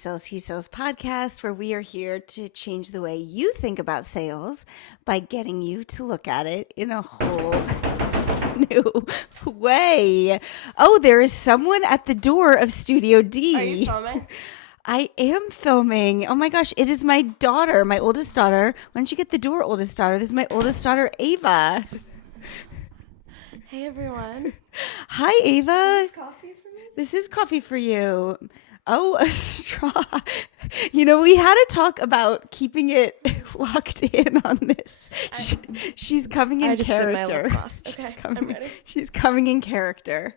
Sales He Sells podcast, where we are here to change the way you think about sales by getting you to look at it in a whole new way. Oh, there is someone at the door of Studio D. Are you filming? I am filming. Oh my gosh, it is my daughter, my oldest daughter. Why don't you get the door, oldest daughter? This is my oldest daughter, Ava. Hey, everyone. Hi, Ava. Is this coffee for me? This is coffee for you. Oh, a straw. You know, we had a talk about keeping it locked in on this. She's coming in character. Okay, I'm ready. She's coming in character.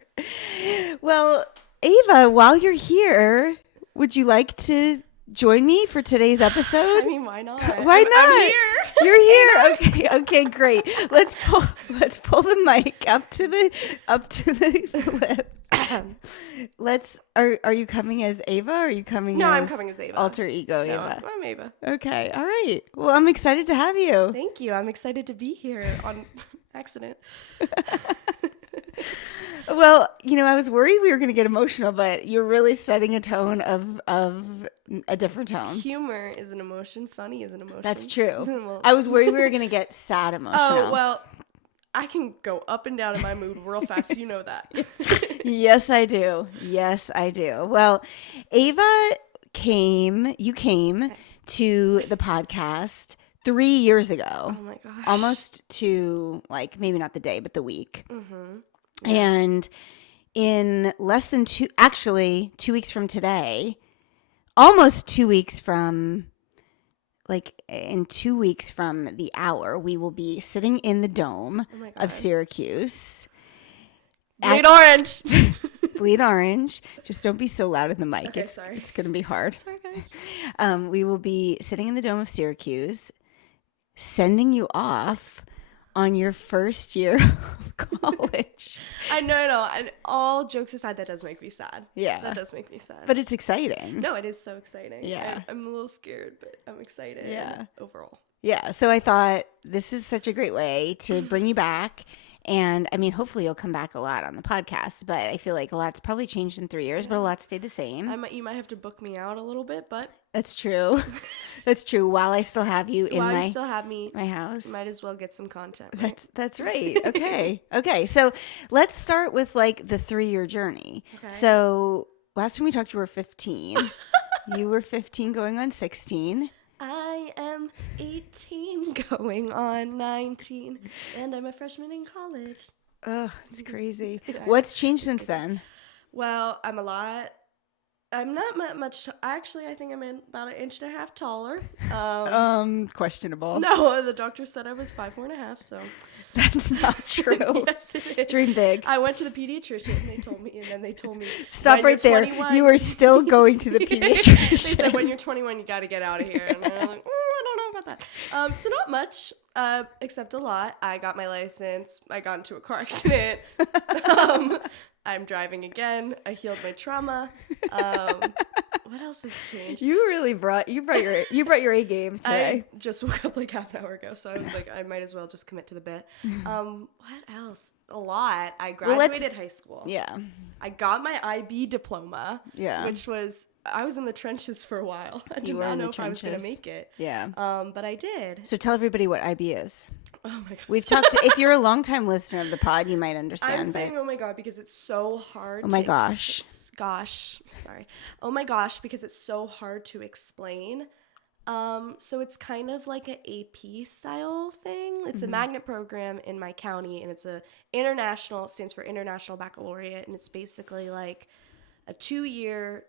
Well, Ava, while you're here, would you like to join me for today's episode? I mean, why not? Why not? I'm here. You're here. Okay, great. Let's pull the mic up to the lip. Are you coming as Ava or are you coming No, as I'm coming as Ava. Alter ego No, Ava? I'm Ava. Okay, all right. Well, I'm excited to have you. Thank you. I'm excited to be here on accident. Well, you know, I was worried we were going to get emotional, but you're really setting a tone of a different tone. Humor is an emotion. Funny is an emotion. That's true. Well, I was worried we were going to get sad emotional. oh, well, I can go up and down in my mood real fast. You know that. Yes, I do. Yes, I do. Well, Ava came to the podcast 3 years ago. Oh my gosh. Almost to, like, maybe not the day, but the week. Mm-hmm. And in less than 2 weeks from today, almost 2 weeks from, like, in 2 weeks from the hour, we will be sitting in the dome of Syracuse. Bleed orange. Bleed orange. Just don't be so loud in the mic. Okay, sorry. It's going to be hard. Sorry, guys. We will be sitting in the dome of Syracuse, sending you off on your first year of college. I know. And all jokes aside, that does make me sad. Yeah. That does make me sad. But it's exciting. No, it is so exciting. Yeah. I'm a little scared, but I'm excited. Yeah. Overall. Yeah. So I thought this is such a great way to bring you back. And I mean, hopefully you'll come back a lot on the podcast, but I feel like a lot's probably changed in 3 years, but a lot stayed the same. You might have to book me out a little bit, but That's true. That's true. While I still have you in while you still have me, my house. might as well get some content. Right? That's right. Okay. Okay. So let's start with like the 3-year journey. Okay. So last time we talked, you were 15. You were 15 going on 16. I am 18 going on 19, and I'm a freshman in college. Oh, it's crazy. What's changed since then? Well, I'm not much. Actually, I think I'm about 1.5 inches taller. Questionable. No, the doctor said I was 5'4.5", so That's not true. yes, it is. Dream big. I went to the pediatrician and they told me Stop when right you're there. 21 You are still going to the pediatrician. They said when you're 21 you got to get out of here, and I was like, I don't know about that. So not much, except a lot. I got my license. I got into a car accident. I'm driving again. I healed my trauma. What else has changed? You really brought your A game today. I just woke up like half an hour ago, so I was like, I might as well just commit to the bit. What else? A lot. I graduated high school. Yeah. I got my IB diploma. Yeah. Which was, I was in the trenches for a while. I did You were not in know the if I was going to trenches. make it. Yeah. But I did. So tell everybody what IB is. Oh my God. We've talked. If you're a longtime listener of the pod, you might understand. I'm saying oh my God because it's so hard. Oh my gosh. Sorry. Oh my gosh, because it's so hard to explain. So it's kind of like an AP style thing. It's a magnet program in my county, and it's stands for International Baccalaureate, and it's basically like a 4-year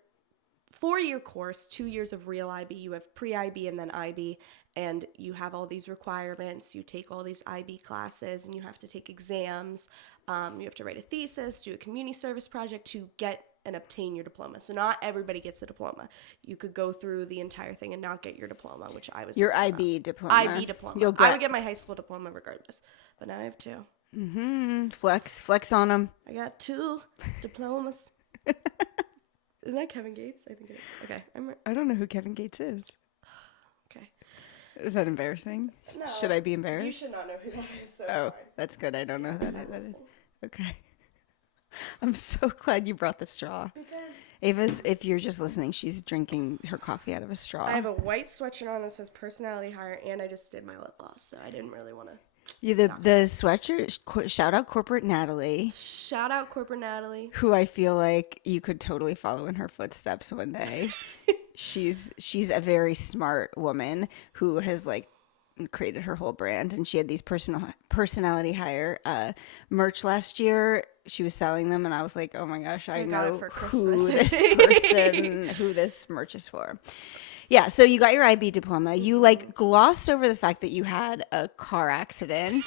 course, 2 years of real IB. You have pre-IB and then IB, and you have all these requirements. You take all these IB classes, and you have to take exams. You have to write a thesis, do a community service project to get and obtain your diploma. So not everybody gets a diploma. You could go through the entire thing and not get your diploma, which I was. Your IB diploma. IB diploma. I would get my high school diploma regardless, but now I have 2. Mm-hmm. Flex on them. I got 2 diplomas. Isn't that Kevin Gates? I think it is. Okay. I don't know who Kevin Gates is. Okay. Is that embarrassing? No, should I be embarrassed? You should not know who that is. So oh, it's fine. that's good. I don't know who that is. Okay. I'm so glad you brought the straw. Because Ava's, if you're just listening, she's drinking her coffee out of a straw. I have a white sweatshirt on that says personality hire, and I just did my lip gloss, so I didn't really want to. Yeah, the sweatshirt, shout out corporate Natalie. Shout out corporate Natalie. Who I feel like you could totally follow in her footsteps one day. She's a very smart woman who has like created her whole brand, and she had these personality hire merch last year. She was selling them, and I was like, oh my gosh, I know who this merch is for. Yeah, so you got your IB diploma. You like glossed over the fact that you had a car accident.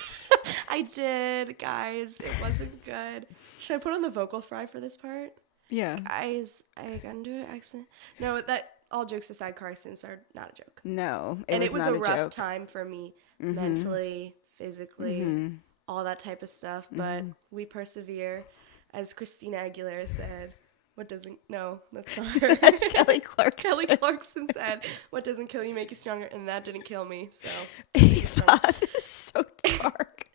I did, guys. It wasn't good. Should I put on the vocal fry for this part? Yeah. Guys, I got into an accident. No, that all jokes aside, car accidents are not a joke. No, it was not a rough joke. time for me, mentally, physically, all that type of stuff. But we persevere, as Christina Aguilera said. What doesn't? No, that's not her. That's Kelly Clarkson. Kelly Clarkson said, "What doesn't kill you make you stronger," and that didn't kill me. So that is so dark.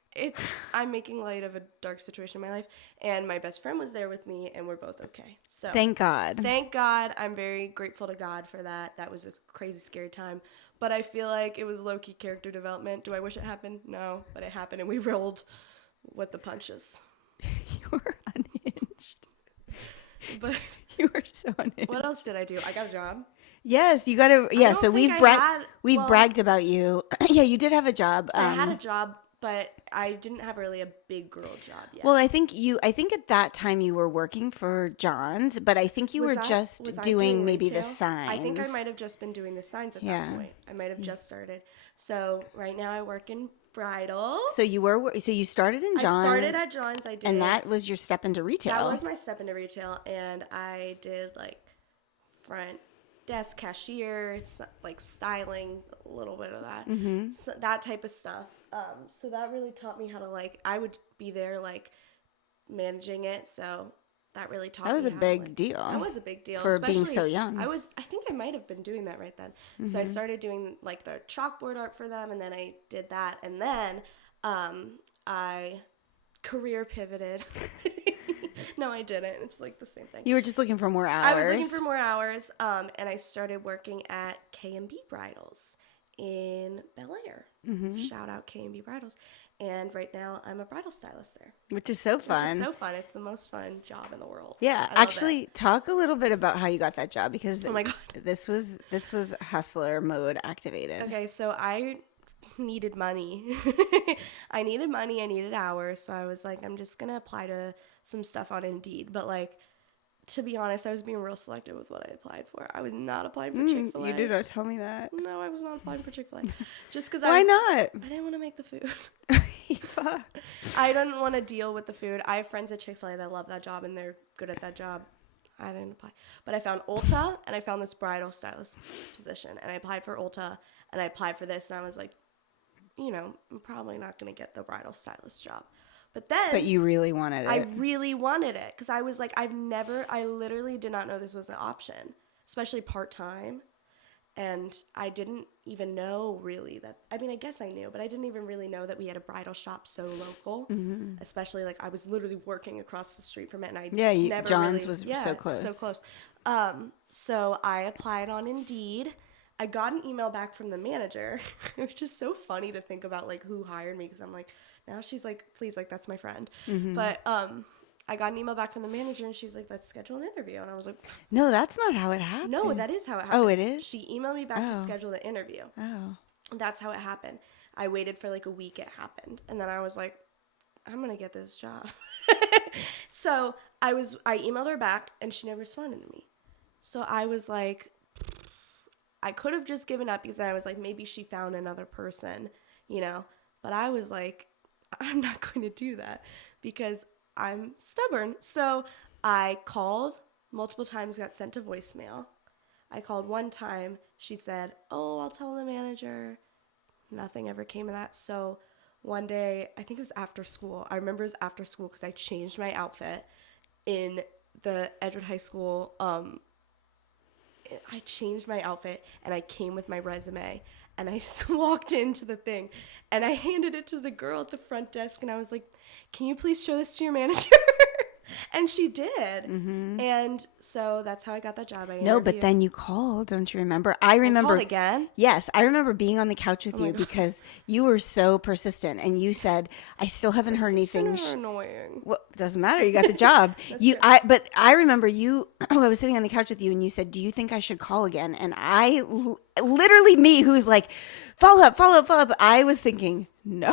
I'm making light of a dark situation in my life, and my best friend was there with me, and we're both okay. So thank God. Thank God. I'm very grateful to God for that. That was a crazy, scary time, but I feel like it was low-key character development. Do I wish it happened? No, but it happened, and we rolled with the punches. You were unhinged. But you were so unhinged. What else did I do? I got a job. Yes, you got to. Yeah, so we've bragged about you. Yeah, you did have a job. I had a job, but I didn't have really a big girl job yet. Well, I think at that time you were working for John's, but I think you were just doing maybe the signs. I think I might have just been doing the signs at that point. I might have just started. So right now I work in bridal. So you started in John's. I started at John's. I did. And that was your step into retail. That was my step into retail, and I did like front desk, cashier, like styling, a little bit of that, so that type of stuff. So that really taught me how to I would be there managing it. So that really taught me. That was a big deal. That was a big deal for being so young. I think I might have been doing that right then. So I started doing the chalkboard art for them, and then I did that, and then I career pivoted. No, I didn't. It's the same thing. You were just looking for more hours. I was looking for more hours, and I started working at K&B Bridals in Bel Air. Shout out K&B Bridals. And right now, I'm a bridal stylist there. Which is so fun. It's the most fun job in the world. Yeah. Actually, talk a little bit about how you got that job, because oh my God, this was hustler mode activated. Okay, so I needed money. I needed hours. So I was like, I'm just going to apply to some stuff on Indeed. But to be honest, I was being real selective with what I applied for. I was not applying for Chick-fil-A. You did not tell me that. No, I was not applying for Chick-fil-A. Just because Why not? I didn't want to make the food. I didn't want to deal with the food. I have friends at Chick-fil-A that love that job, and they're good at that job. I didn't apply. But I found Ulta, and I found this bridal stylist position. And I applied for Ulta, and I applied for this, and I was like, I'm probably not going to get the bridal stylist job. But you really wanted it. I really wanted it, because I was like, I literally did not know this was an option, especially part-time. And I didn't even know really that, I guess I knew, but I didn't even really know that we had a bridal shop so local, especially I was literally working across the street from it, and John's was so close. So close. So I applied on Indeed. I got an email back from the manager, which is so funny to think about who hired me, because I'm like, now she's like, please, that's my friend. But I got an email back from the manager, and she was like, let's schedule an interview. And I was like, no, that's not how it happened. No, that is how it happened. Oh, it is? She emailed me back to schedule the interview. Oh. That's how it happened. I waited for a week, it happened. And then I was like, I'm going to get this job. So I emailed her back, and she never responded to me. So I was like, I could have just given up, because I was like, maybe she found another person, But I was like, I'm not going to do that, because I'm stubborn. So I called multiple times, got sent to voicemail. I called one time. She said, oh, I'll tell the manager. Nothing ever came of that. So one day, I think it was after school. I remember it was after school, because I changed my outfit in the Edgewood High School. I changed my outfit, and I came with my resume, and I walked into the thing, and I handed it to the girl at the front desk, and I was like, can you please show this to your manager? And she did. And so that's how I got that job. No, but then you called, don't you remember? I remember. Called again? Yes, I remember being on the couch with you because you were so persistent, and you said, "I still haven't heard anything." Annoying. Well, doesn't matter. You got the job. But I remember you. I was sitting on the couch with you, and you said, "Do you think I should call again?" And I, literally, me, who's like, follow up. I was thinking, no,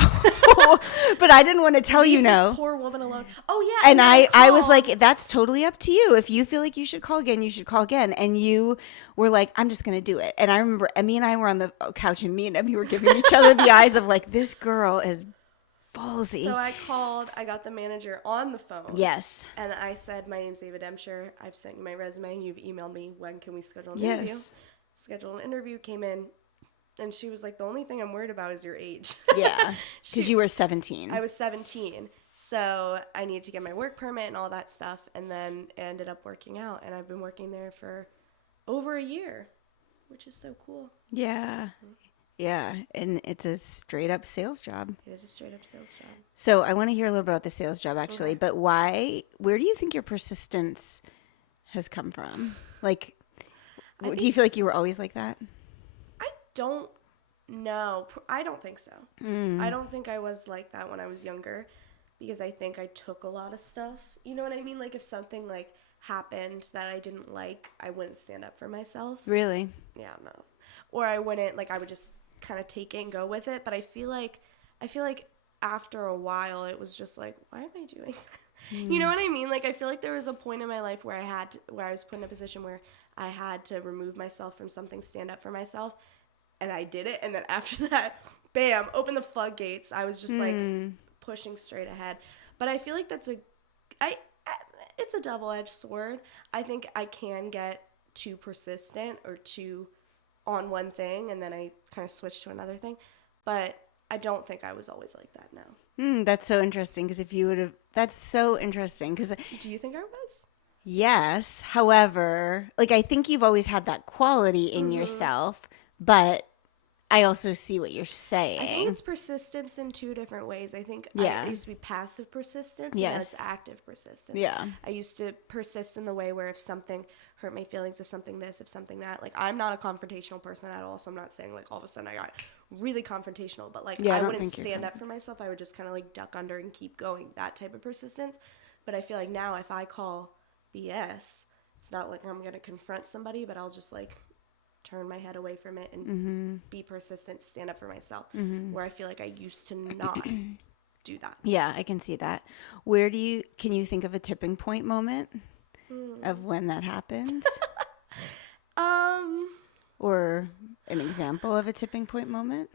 but I didn't want to tell you no. This poor woman alone. Oh yeah. And I was like, that's totally up to you. If you feel like you should call again, you should call again. And you were like, I'm just going to do it. And I remember Emmy and I were on the couch, and me and Emmy were giving each other the eyes of like, this girl is ballsy. So I called, I got the manager on the phone. Yes. And I said, my name's Ava Demcher. I've sent you my resume. You've emailed me. When can we schedule an interview? Scheduled an interview, came in. And she was like, the only thing I'm worried about is your age. Yeah, because you were 17. I was 17. So I needed to get my work permit and all that stuff. And then it ended up working out. And I've been working there for over a year, which is so cool. Yeah. Yeah. And it's a straight up sales job. It is a straight up sales job. So I want to hear a little bit about the sales job, actually. Okay. But where do you think your persistence has come from? Like, do you feel like you were always like that? Don't know. I don't think so. I don't think I was like that when I was younger, because I think I took a lot of stuff. You know what I mean? Like if something like happened that I didn't like, I wouldn't stand up for myself. Really? Yeah, no. Or I wouldn't, like I would just kind of take it and go with it. But I feel like after a while it was just like, why am I doing that? You know what I mean? Like I feel like there was a point in my life where I was put in a position where I had to remove myself from something, stand up for myself. And I did it, and then after that, bam, open the floodgates. I was just like pushing straight ahead. But I feel like it's a double-edged sword. I think I can get too persistent or too on one thing, and then I kind of switch to another thing. But I don't think I was always like that now. That's so interesting, because if you would have, that's so interesting. Because do you think I was? Yes. However, like I think you've always had that quality in yourself, but I also see what you're saying. I think it's persistence in two different ways. I think I used to be passive persistence, and now it's active persistence. Yeah. I used to persist in the way where if something hurt my feelings, if something this, if something that, like I'm not a confrontational person at all, so I'm not saying like all of a sudden I got really confrontational, but like I wouldn't stand up for myself. I would just kind of like duck under and keep going, that type of persistence. But I feel like now if I call BS, it's not like I'm going to confront somebody, but I'll just like turn my head away from it and be persistent, stand up for myself, where I feel like I used to not do that. Yeah, I can see that. Can you think of a tipping point moment of when that happened? Or an example of a tipping point moment?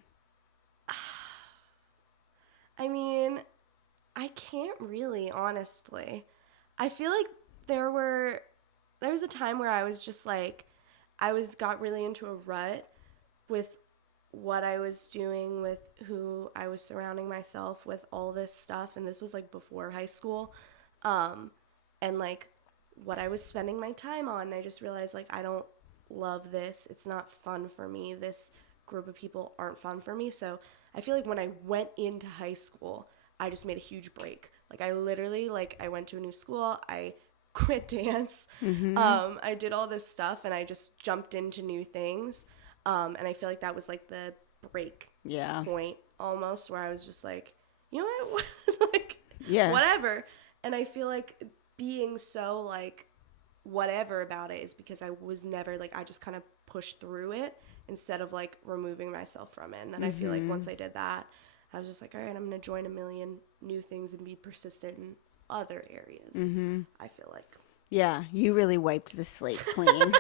I mean, I can't really, honestly. I feel like there was a time where I was just like, got really into a rut with what I was doing, with who I was surrounding myself with, all this stuff. And this was like before high school. And like what I was spending my time on. And I just realized like, I don't love this. It's not fun for me. This group of people aren't fun for me. So I feel like when I went into high school, I just made a huge break. Like I literally, like I went to a new school. I quit dance. I did all this stuff and I just jumped into new things. And I feel like that was like the break point almost, where I was just like, you know what? Like, whatever. And I feel like being so like whatever about it is because I was never like, I just kind of pushed through it instead of like removing myself from it. And then I feel like once I did that, I was just like, all right, I'm going to join a million new things and be persistent in other areas. I feel like. Yeah, you really wiped the slate clean.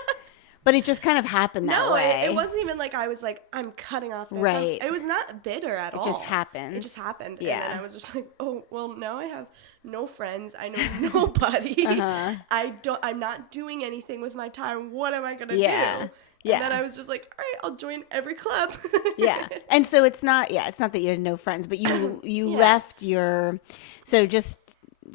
But it just kind of happened that way. No, it wasn't even like I was like, I'm cutting off this. Right. It was not bitter at all. It just happened. It just happened. Yeah. And then I was just like, oh, well, now I have no friends. I know nobody. I'm not doing anything with my time. What am I going to do? And then I was just like, all right, I'll join every club. And so it's not that you had no friends, but you left so just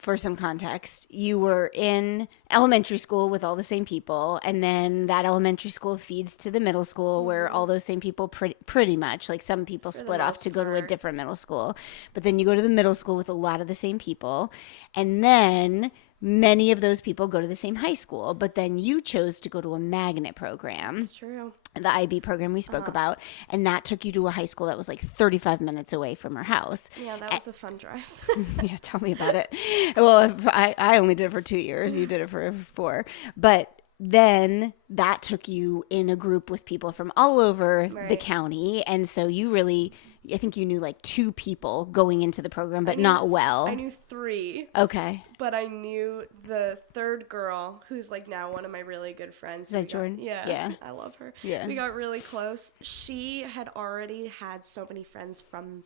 for some context, you were in elementary school with all the same people, and then that elementary school feeds to the middle school where all those same people pretty much, like some people split off to go to a different middle school, but then you go to the middle school with a lot of the same people, and then many of those people go to the same high school, but then you chose to go to a magnet program. It's true. The IB program we spoke about, and that took you to a high school that was like 35 minutes away from her house. Yeah, that was a fun drive. Yeah, tell me about it. Well, I only did it for 2 years. You did it for 4. But then that took you in a group with people from all over the county. And so you really, I think you knew like 2 people going into the program, but not well. I knew 3. Okay. But I knew the third girl, who's like now one of my really good friends. Is that Jordan? Yeah. I love her. Yeah. We got really close. She had already had so many friends from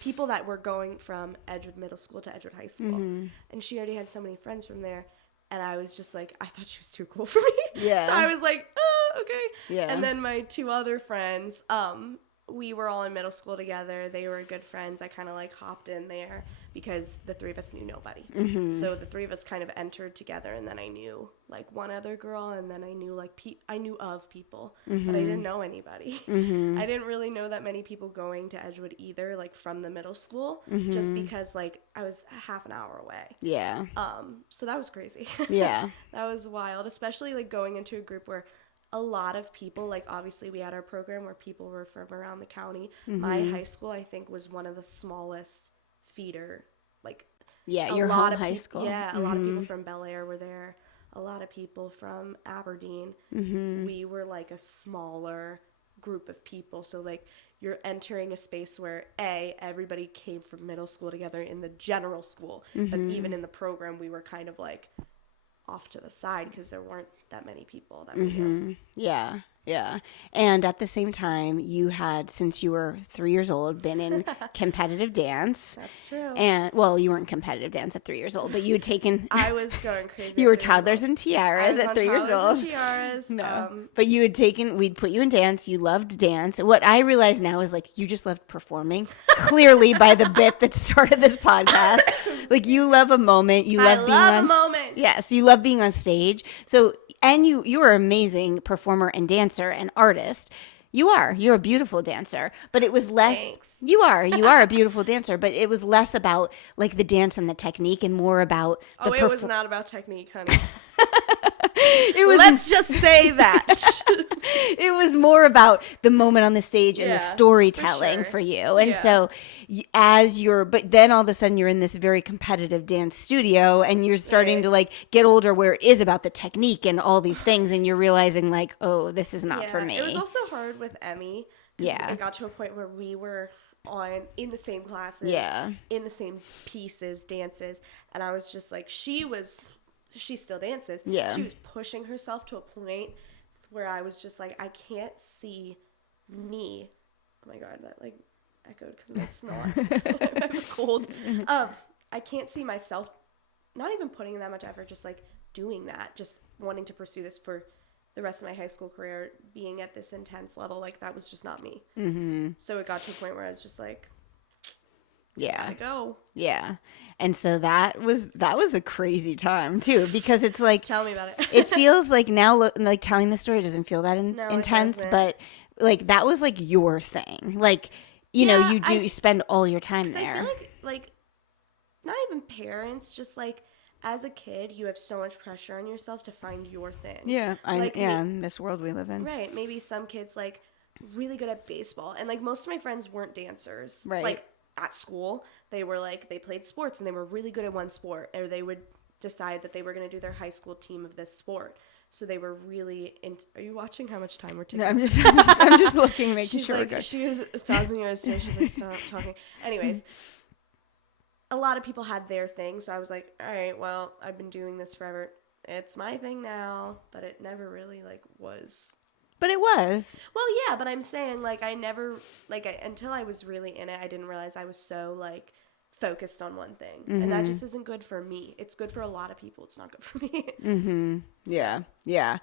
people that were going from Edgewood Middle School to Edgewood High School. Mm-hmm. And she already had so many friends from there. And I was just like, I thought she was too cool for me. Yeah. So I was like, oh, okay. Yeah. And then my 2 other friends, we were all in middle school together. They were good friends. I kind of like hopped in there because the 3 of us knew nobody. Mm-hmm. So the 3 of us kind of entered together, and then I knew like one other girl, and then I knew like I knew of people, mm-hmm. but I didn't know anybody. Mm-hmm. I didn't really know that many people going to Edgewood either, like from the middle school, mm-hmm. just because like I was half an hour away. Yeah. So that was crazy. Yeah. That was wild, especially like going into a group where a lot of people, like obviously we had our program where people were from around the county. Mm-hmm. My high school, I think, was one of the smallest feeder, like your home high school. Yeah, mm-hmm. a lot of people from Bel Air were there. A lot of people from Aberdeen. Mm-hmm. We were like a smaller group of people. So like you're entering a space where everybody came from middle school together in the general school, mm-hmm. but even in the program we were kind of like off to the side because there weren't that many people that we knew. Yeah. Yeah. And at the same time, you had, since you were 3 years old, been in competitive dance. That's true. And, well, you weren't competitive dance at 3 years old, but you had taken... I was going crazy. You were toddlers and tiaras at 3 years old. And tiaras. No. But you had taken, we'd put you in dance. You loved dance. What I realize now is like, you just loved performing. Clearly by the bit that started this podcast. Like you love a moment. You love being on... a moment. Yes. You love being on stage. So... And you are an amazing performer and dancer and artist. You're a beautiful dancer, but it was less. Thanks. You are a beautiful dancer, but it was less about like the dance and the technique and more about the it was not about technique, honey. It was, let's just say that. It was more about the moment on the stage and the storytelling for you. And so but then all of a sudden you're in this very competitive dance studio and you're starting to like get older where it is about the technique and all these things. And you're realizing like, oh, this is not for me. It was also hard with Emmy. Yeah. It got to a point where we were in the same classes, in the same pieces, dances. And I was just like, she still dances. Yeah. She was pushing herself to a point where I was just like, I can't see me. Oh my God, that like echoed because of my snot. I'm cold. I can't see myself not even putting in that much effort, just like doing that, just wanting to pursue this for the rest of my high school career, being at this intense level. Like that was just not me. Mm-hmm. So it got to a point where I was just like, gotta go. Yeah. And so that was a crazy time too, because it's like, tell me about it. It feels like now, like telling the story doesn't feel that intense, but like that was like your thing. Like, you know, you spend all your time there. I feel like not even parents, just like as a kid, you have so much pressure on yourself to find your thing. Yeah. In this world we live in. Right. Maybe some kids like really good at baseball, and like most of my friends weren't dancers. Right. Like at school, they were like, they played sports and they were really good at one sport, or they would decide that they were going to do their high school team of this sport. So they were really into... Are you watching how much time we're taking? No, I'm just looking, making she's sure like, we're good. She was 1,000 years too. She's like, stop talking. Anyways, a lot of people had their thing. So I was like, all right, well, I've been doing this forever. It's my thing now. But it never really like was... But it was. Well, yeah, but I'm saying, like, I never, like, until I was really in it, I didn't realize I was so, like, focused on one thing. Mm-hmm. And that just isn't good for me. It's good for a lot of people. It's not good for me. Mm-hmm. Yeah. Yeah.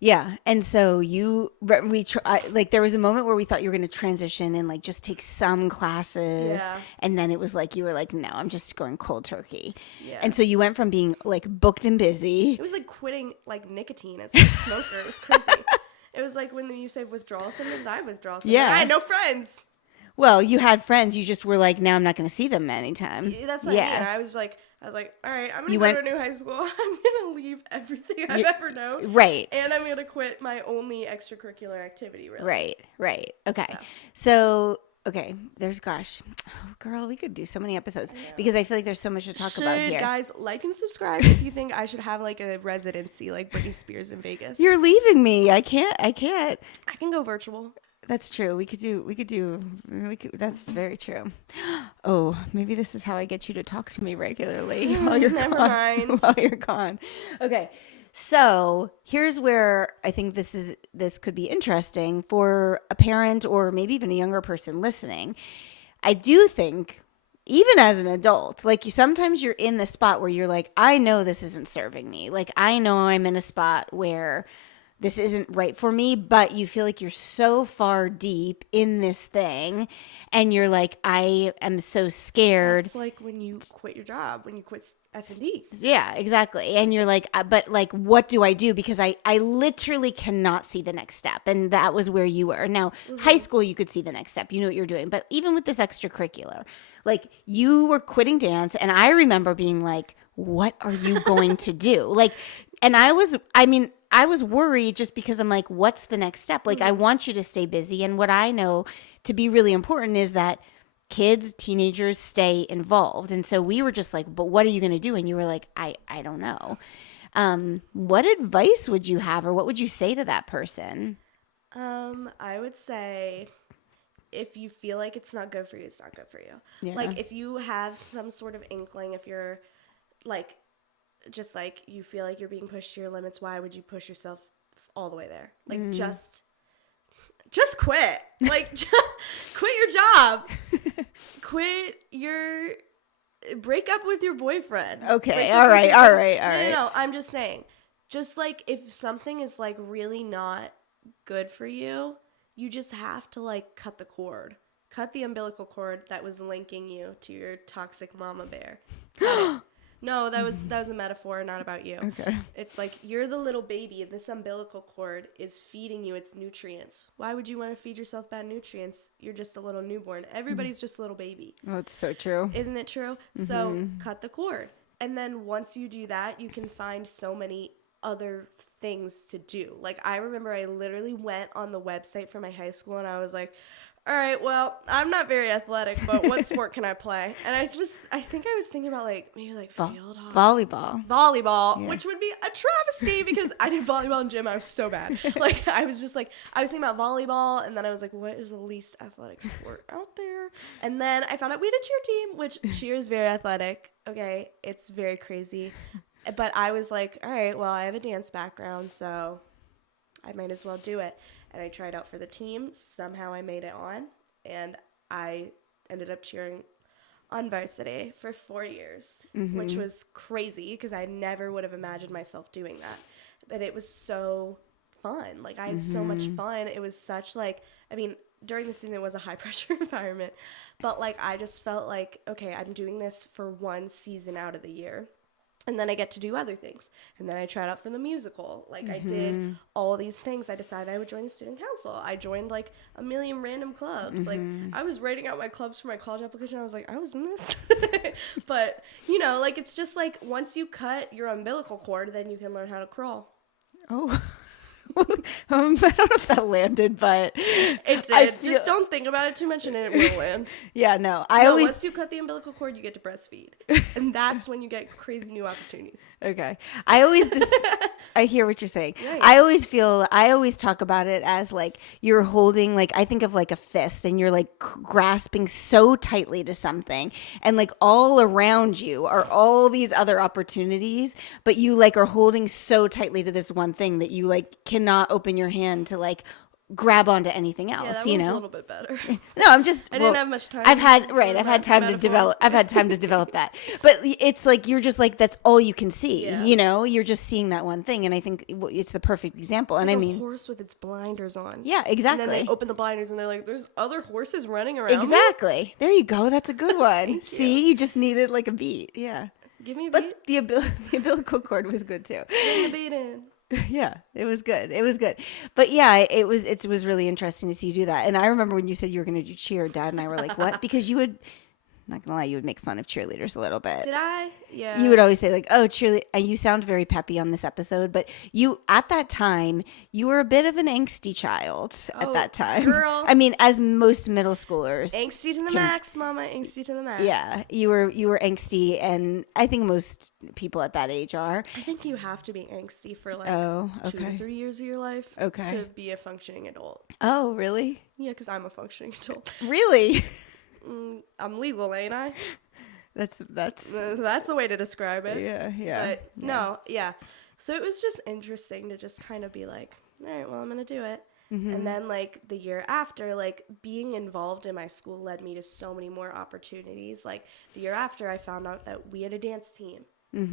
Yeah. And so there was a moment where we thought you were going to transition and, like, just take some classes. Yeah. And then it was like, you were like, no, I'm just going cold turkey. Yeah. And so you went from being, like, booked and busy. It was like quitting, like, nicotine as a smoker. It was crazy. It was like when you say withdrawal symptoms, I withdraw symptoms. Yeah. I had no friends. Well, you had friends. You just were like, now I'm not going to see them anytime. That's what I mean. I was like, all right, I'm going to go to a new high school. I'm going to leave everything I've ever known. Right. And I'm going to quit my only extracurricular activity, really. Right. Okay. So okay, oh, girl, we could do so many episodes because I feel like there's so much to talk about here. Guys, like and subscribe if you think I should have like a residency like Britney Spears in Vegas. You're leaving me. I can't. I can go virtual. That's true. That's very true. Oh, maybe this is how I get you to talk to me regularly while you're Never gone. mind. While you're gone. Okay. So here's where I think this could be interesting for a parent or maybe even a younger person listening. I do think, even as an adult, like sometimes you're in the spot where you're like, I know this isn't serving me. Like I know I'm in a spot where this isn't right for me, but you feel like you're so far deep in this thing and you're like, I am so scared. It's like when you quit your job, when you quit S&D. Yeah, exactly. And you're like, but like, what do I do? Because I literally cannot see the next step. And that was where you were. Now, high school, you could see the next step. You know what you're doing. But even with this extracurricular, like you were quitting dance. And I remember being like, what are you going to do? Like, and I was worried just because I'm like, what's the next step? Like, I want you to stay busy. And what I know to be really important is that kids, teenagers stay involved. And so we were just like, but what are you going to do? And you were like, I don't know. What advice would you have or what would you say to that person? I would say if you feel like it's not good for you, it's not good for you. Yeah. Like if you have some sort of inkling, if you're like, just like you feel like you're being pushed to your limits, why would you push yourself all the way there? Like just quit. Like quit your job. Break up with your boyfriend. Okay. All right. No, I'm just saying. Just like if something is like really not good for you, you just have to like cut the cord. Cut the umbilical cord that was linking you to your toxic mama bear. Cut it. No, that was a metaphor, not about you. Okay. It's like you're the little baby, and this umbilical cord is feeding you its nutrients. Why would you want to feed yourself bad nutrients? You're just a little newborn. Everybody's just a little baby. Oh, it's so true. Isn't it true? So cut the cord. And then once you do that, you can find so many other things to do. Like I remember I literally went on the website for my high school, and I was like, all right, well, I'm not very athletic, but what sport can I play? And I think I was thinking about like maybe like field hockey. Volleyball, yeah. Which would be a travesty because I did volleyball in gym. I was so bad. Like I was thinking about volleyball, and then I was like, what is the least athletic sport out there? And then I found out we had a cheer team, which cheer is very athletic. Okay, it's very crazy. But I was like, all right, well, I have a dance background, so I might as well do it. And I tried out for the team. Somehow I made it on. And I ended up cheering on varsity for 4 years, which was crazy because I never would have imagined myself doing that. But it was so fun. Like, I had so much fun. It was such, like, I mean, during the season, it was a high-pressure environment. But, like, I just felt like, okay, I'm doing this for one season out of the year. And then I get to do other things. And then I tried out for the musical. Like, I did all these things. I decided I would join the student council. I joined, like, a million random clubs. Like, I was writing out my clubs for my college application. I was like, I was in this. But, you know, like, it's just, like, once you cut your umbilical cord, then you can learn how to crawl. Oh. I don't know if that landed, but it did. Just don't think about it too much and it will land. Yeah, no. Once you cut the umbilical cord, you get to breastfeed. And that's when you get crazy new opportunities. Okay. I hear what you're saying. Right. I always talk about it as like you're holding, like, I think of like a fist and you're like grasping so tightly to something and like all around you are all these other opportunities, but you like are holding so tightly to this one thing that you like cannot open your hand to like grab onto anything else. Yeah, that you one's know, a little bit better. No, I'm just. I didn't have much time. I've had time to develop. I've had time to develop that. But it's like you're just like that's all you can see. Yeah. You know, you're just seeing that one thing, and I think it's the perfect example. It's and like I mean, a horse with its blinders on. Yeah, exactly. And then they open the blinders, and they're like, "There's other horses running around." Exactly. Me? There you go. That's a good one. See, you just needed like a beat. Yeah. Give me a beat. But the umbilical cord was good too. Bring the beat in. Yeah, it was good. It was good. But yeah, it was really interesting to see you do that. And I remember when you said you were going to do cheer, Dad and I were like, "What?" Because you would, not gonna lie, you would make fun of cheerleaders a little bit. Did I? Yeah. You would always say like, "Oh, cheerleader." And you sound very peppy on this episode, but you at that time you were a bit of an angsty child at that time. Girl. I mean, as most middle schoolers, Angsty to the max, mama. Angsty to the max. yeah, you were angsty, and I think most people at that age are. I think you have to be angsty for like 2 to 3 years of your life to be a functioning adult. Oh, really? Yeah, because I'm a functioning adult. Really? I'm legal, ain't I? That's a way to describe it. Yeah. But no, yeah. So it was just interesting to just kind of be like, all right, well, I'm going to do it. And then like the year after, like being involved in my school led me to so many more opportunities. Like the year after, I found out that we had a dance team.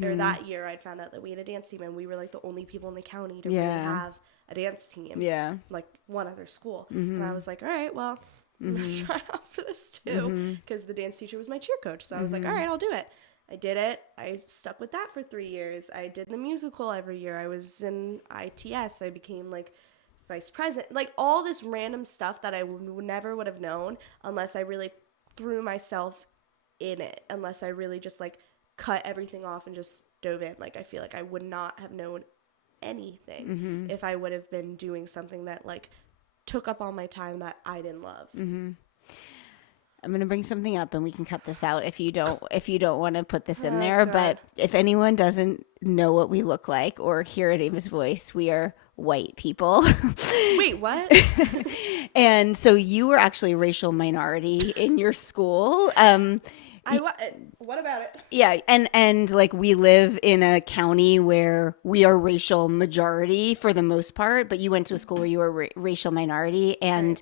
Or that year, I'd found out that we had a dance team, and we were like the only people in the county to really have a dance team. Yeah. Like one other school. And I was like, all right, well, I'm going to try out for this too. Because the dance teacher was my cheer coach. So I was like, all right, I'll do it. I did it. I stuck with that for 3 years. I did the musical every year. I was in ITS. I became like vice president. Like all this random stuff that I never would have known unless I really threw myself in it. Unless I really just like cut everything off and just dove in. Like I feel like I would not have known anything if I would have been doing something that like took up all my time that I didn't love. I'm going to bring something up and we can cut this out if you don't want to put this in there. God. But if anyone doesn't know what we look like or hear Ava's voice, we are white people. Wait, what? And so you were actually a racial minority in your school. What about it? Yeah, and like we live in a county where we are racial majority for the most part, but you went to a school where you were racial minority, and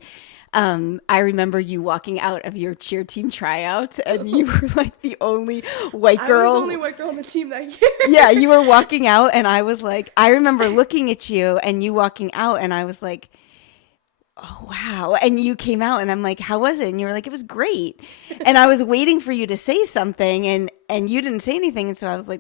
I remember you walking out of your cheer team tryouts, and you were like the only white girl. I was the only white girl on the team that year. Yeah, you were walking out, and I was like, I remember looking at you and you walking out, and I was like, oh, wow. And you came out and I'm like, how was it? And you were like, it was great. And I was waiting for you to say something and you didn't say anything. And so I was like,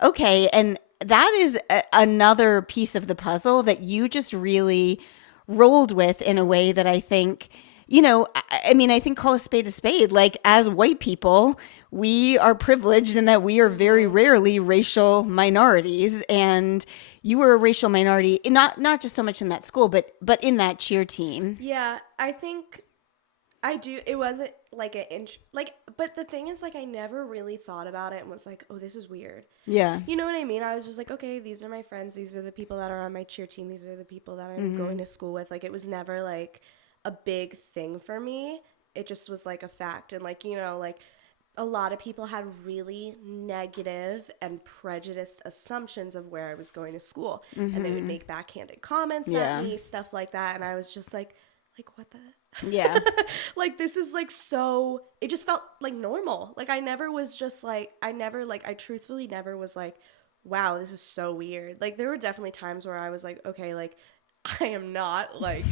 okay. And that is another piece of the puzzle that you just really rolled with in a way that I think, I mean, I think call a spade. Like as white people, we are privileged in that we are very rarely racial minorities, and you were a racial minority, not just so much in that school, but in that cheer team. Yeah, I think I do. It wasn't like an inch, like, but the thing is, like, I never really thought about it and was like, oh, this is weird. Yeah. You know what I mean? I was just like, okay, these are my friends. These are the people that are on my cheer team. These are the people that I'm going to school with. Like, it was never like a big thing for me. It just was like a fact. And like, like a lot of people had really negative and prejudiced assumptions of where I was going to school. And they would make backhanded comments at me, stuff like that. And I was just like, what the? Yeah. Like, this is like so, it just felt like normal. Like, I truthfully never was like, wow, this is so weird. Like, there were definitely times where I was like, okay, like, I am not like,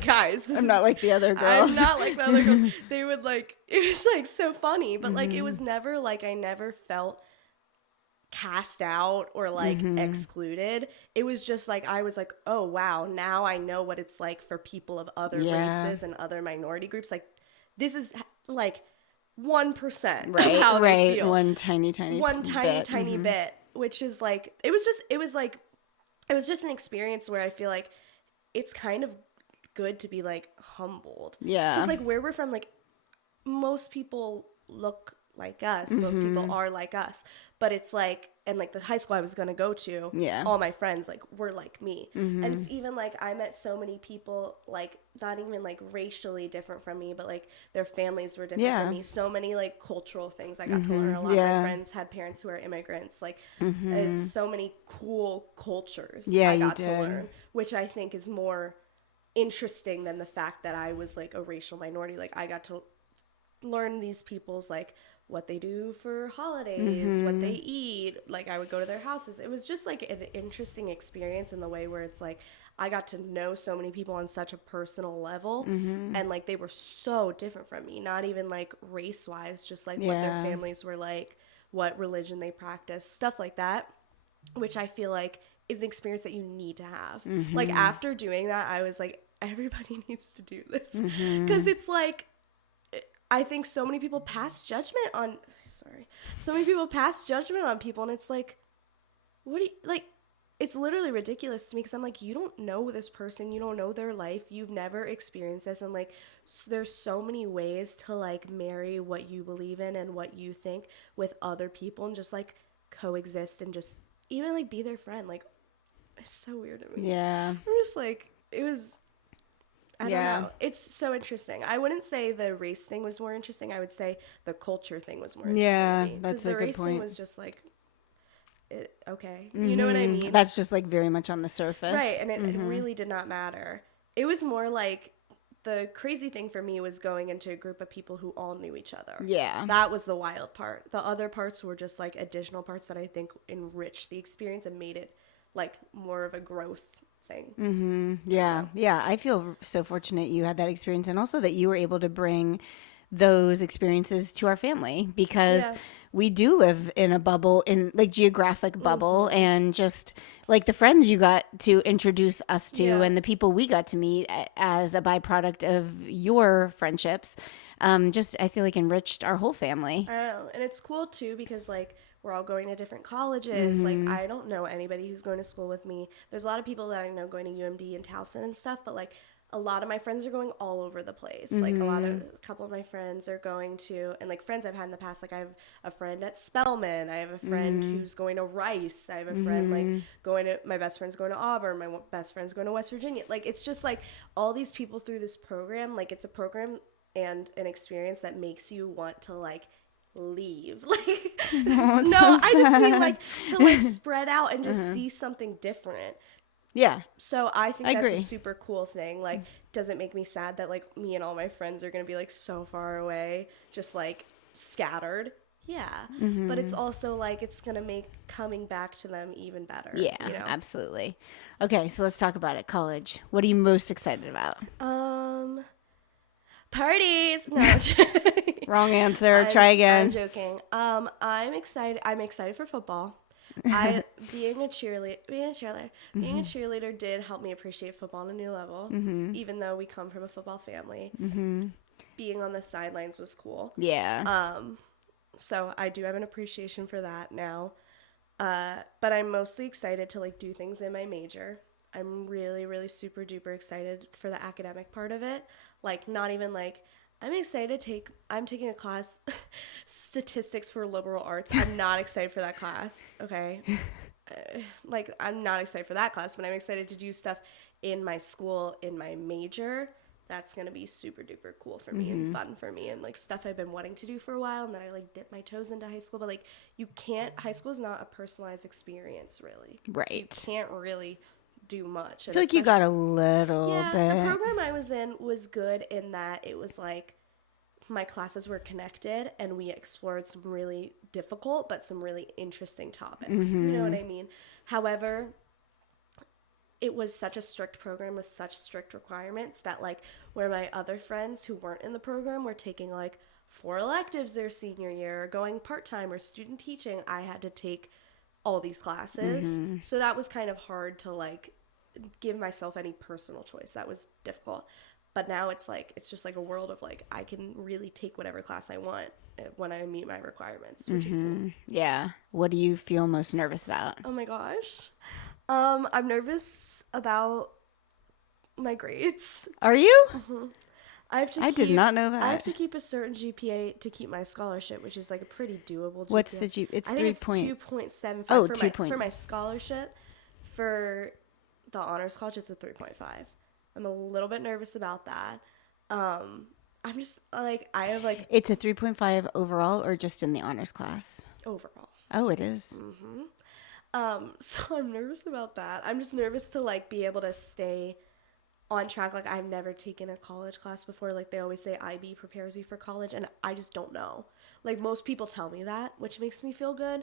guys, I'm not like the other girls. I'm not like the other girls. They would like, it was like so funny, but like, it was never like, I never felt cast out or like excluded. It was just like, I was like, oh wow, now I know what it's like for people of other races and other minority groups. Like, this is like 1% of how they feel. One tiny bit, which is like, it was just an experience where I feel like it's kind of good to be like humbled. Yeah. Because like where we're from, like most people look like us. Most people are like us. But it's like, and like the high school I was going to go to, all my friends like were like me. And it's even like I met so many people like not even like racially different from me, but like their families were different from me. So many like cultural things I got to learn. A lot of my friends had parents who are immigrants. Like it's so many cool cultures I got to learn, which I think is more interesting than the fact that I was like a racial minority. Like I got to learn these people's like what they do for holidays, what they eat. Like I would go to their houses. It was just like an interesting experience in the way where it's like I got to know so many people on such a personal level, and like they were so different from me, not even like race wise, just like what their families were like, what religion they practiced, stuff like that, which I feel like is an experience that you need to have. Like after doing that, I was like, everybody needs to do this, because it's like, I think so many people pass judgment on people, and it's like, what do you, like, it's literally ridiculous to me, because I'm like, you don't know this person, you don't know their life, you've never experienced this, and like there's so many ways to like marry what you believe in and what you think with other people, and just like coexist, and just even like be their friend. Like, it's so weird to me. Yeah. I'm just like, it was, I don't know. It's so interesting. I wouldn't say the race thing was more interesting. I would say the culture thing was more interesting to me. That's a the good race point. thing was just like, okay. You know what I mean? That's just like very much on the surface. Right. And it really did not matter. It was more like, the crazy thing for me was going into a group of people who all knew each other. Yeah. That was the wild part. The other parts were just like additional parts that I think enriched the experience and made it like more of a growth thing. Yeah. Yeah. I feel so fortunate you had that experience, and also that you were able to bring those experiences to our family, because we do live in a bubble, in like geographic bubble, and just like the friends you got to introduce us to and the people we got to meet as a byproduct of your friendships, just I feel like enriched our whole family. I know. And it's cool too, because like we're all going to different colleges. Like, I don't know anybody who's going to school with me. There's a lot of people that I know going to UMD and Towson and stuff, but like a lot of my friends are going all over the place. Like a couple of my friends are going to, and like friends I've had in the past, like I have a friend at Spelman. I have a friend who's going to Rice. I have a friend like my best friend's going to Auburn. My best friend's going to West Virginia. Like, it's just like all these people through this program. Like, it's a program and an experience that makes you want to like leave. Like, I just mean like to like spread out and just see something different. Yeah. So I think that's a super cool thing. Like, does it make me sad that like me and all my friends are going to be like so far away, just like scattered? Yeah. But it's also like, it's going to make coming back to them even better. Yeah, you know? Absolutely. Okay. So let's talk about it. College. What are you most excited about? Parties. No, I'm joking. Wrong answer. Try again. I'm joking. I'm excited. I'm excited for football. Being a cheerleader did help me appreciate football on a new level, even though we come from a football family. Being on the sidelines was cool. Yeah. So I do have an appreciation for that now. But I'm mostly excited to like do things in my major. I'm really, really super duper excited for the academic part of it. Like, not even like, I'm taking a class, statistics for liberal arts. I'm not excited for that class, okay? Like, I'm not excited for that class, but I'm excited to do stuff in my school, in my major. That's going to be super duper cool for me and fun for me, and like stuff I've been wanting to do for a while, and then I like dipped my toes into high school. But like, high school is not a personalized experience, really. Right. So you can't really do much. I feel like you got a little bit. The program I was in was good in that it was like my classes were connected and we explored some really difficult but some really interesting topics. You know what I mean? However, it was such a strict program with such strict requirements that like where my other friends who weren't in the program were taking like 4 electives their senior year, or going part-time or student teaching, I had to take all these classes. So that was kind of hard to like give myself any personal choice. That was difficult. But now it's like, it's just like a world of like, I can really take whatever class I want when I meet my requirements, which is cool. Yeah. What do you feel most nervous about? Oh my gosh. I'm nervous about my grades. Are you? I did not know that. I have to keep a certain GPA to keep my scholarship, which is like a pretty doable GPA. What's the GPA? It's 2.75 for my scholarship. For the honors college, it's a 3.5. I'm a little bit nervous about that. I'm just like, I have like... It's a 3.5 overall or just in the honors class? Overall. Oh, it is. So I'm nervous about that. I'm just nervous to like be able to stay on track. Like, I've never taken a college class before. Like, they always say IB prepares you for college, and I just don't know. Like, most people tell me that, which makes me feel good,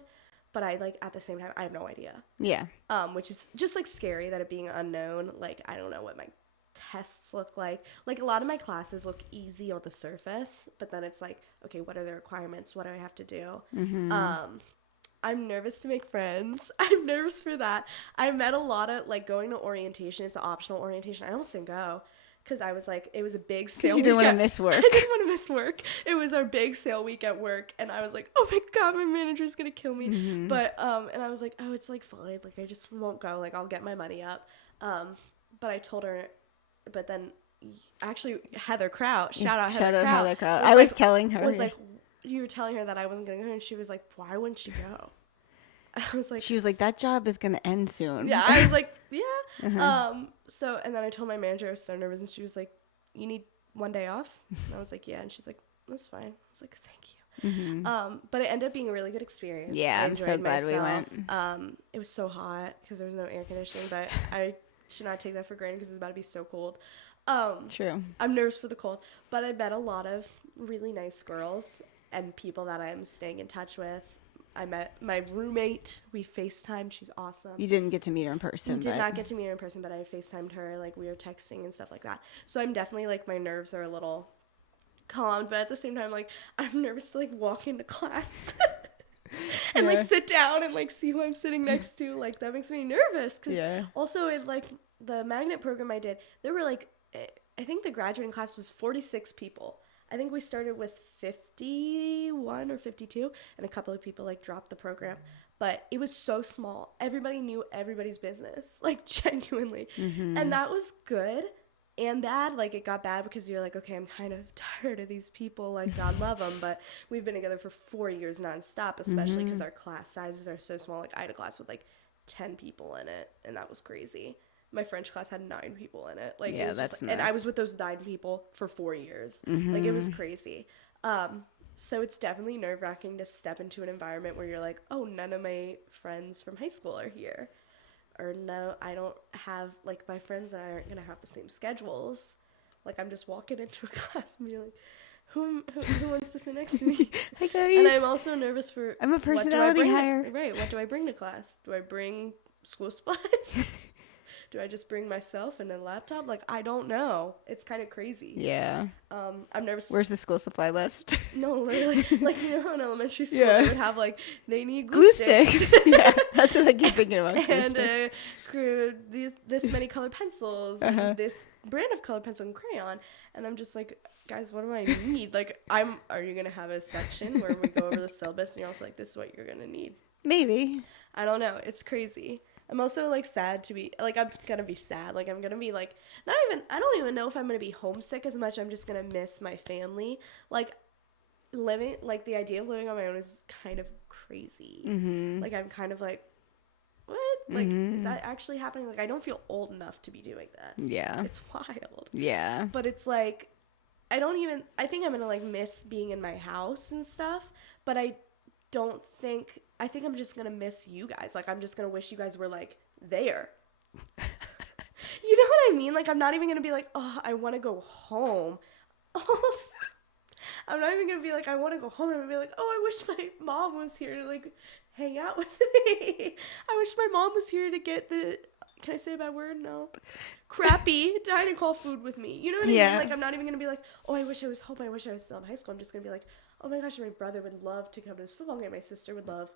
but I like, at the same time, I have no idea. Yeah. Which is just like scary, that it being unknown. Like, I don't know what my tests look like. Like, a lot of my classes look easy on the surface, but then it's like, okay, what are the requirements? What do I have to do? I'm nervous to make friends. I'm nervous for that. I met a lot of, like, going to orientation. It's an optional orientation. I almost didn't go because I was like, it was a big sale You didn't week want to miss work. I didn't want to miss work. It was our big sale week at work, and I was like, oh my God, my manager's going to kill me. Mm-hmm. But, and I was like, oh, it's, like, fine. Like, I just won't go. Like, I'll get my money up. But I told her, but then actually Heather Kraut, shout out Heather Kraut. I was telling her. Was like, you were telling her that I wasn't going to go, and she was like, why wouldn't she go? I was like, she was like, that job is going to end soon. yeah. I was like, yeah. Uh-huh. So, and then I told my manager I was so nervous, and she was like, you need one day off? And I was like, yeah. And she's like, that's fine. I was like, thank you. But it ended up being a really good experience. Yeah, I'm so glad we went. It was so hot because there was no air conditioning, but I should not take that for granted because it's about to be so cold. True. I'm nervous for the cold, but I met a lot of really nice girls and people that I'm staying in touch with. I met my roommate. We FaceTimed. She's awesome. You didn't get to meet her in person. Did not get to meet her in person, but I FaceTimed her. Like, we were texting and stuff like that. So I'm definitely, like, my nerves are a little calmed, but at the same time, like, I'm nervous to, like, walk into class and, like, sit down and, like, see who I'm sitting next to. Like, that makes me nervous. Because also, it, like, the magnet program I did, there were, like, I think the graduating class was 46 people. I think we started with 51 or 52, and a couple of people, like, dropped the program. But it was so small. Everybody knew everybody's business, like, genuinely. And that was good and bad. Like, it got bad because you're like, okay, I'm kind of tired of these people. Like, God love them. But we've been together for 4 years nonstop, especially because our class sizes are so small. Like, I had a class with, like, 10 people in it, and that was crazy. My French class had 9 people in it. Like, yeah, it was that's just, nice. and I was with those 9 people for 4 years. Like, it was crazy. So it's definitely nerve-wracking to step into an environment where you're like, oh, none of my friends from high school are here. Or no, I don't have, like, my friends and I aren't going to have the same schedules. Like, I'm just walking into a class and be like, who wants to sit next to me? Hi, guys. And I'm also nervous for, I'm a personality hire. Right, what do I bring to class? Do I bring school supplies? Do I just bring myself and a laptop? Like, I don't know. It's kind of crazy. Yeah. I'm nervous. Where's the school supply list? No, literally, like, you know how in elementary school they would have, like, they need glue sticks. Yeah, that's what I keep thinking about. And this many colored pencils and this brand of colored pencil and crayon. And I'm just like, guys, what do I need? Like, are you going to have a section where we go over the syllabus and you're also like, this is what you're going to need? Maybe. I don't know. It's crazy. I'm also, like, sad to be, like, I'm going to be sad. Like, I'm going to be, like, I don't even know if I'm going to be homesick as much. I'm just going to miss my family. Like, the idea of living on my own is kind of crazy. Like, I'm kind of like, what? Like, is that actually happening? Like, I don't feel old enough to be doing that. Yeah. It's wild. Yeah. But it's, like, I think I'm going to, like, miss being in my house and stuff. But I think I'm just going to miss you guys. Like, I'm just going to wish you guys were, like, there. You know what I mean? Like, I'm not even going to be like, oh, I want to go home. I'm not even going to be like, I want to go home. I'm going to be like, oh, I wish my mom was here to, like, hang out with me. I wish my mom was here to get can I say a bad word? No. Crappy dining hall food with me. You know what I mean? Like, I'm not even going to be like, oh, I wish I was home. I wish I was still in high school. I'm just going to be like, oh my gosh, my brother would love to come to this football game. My sister would love.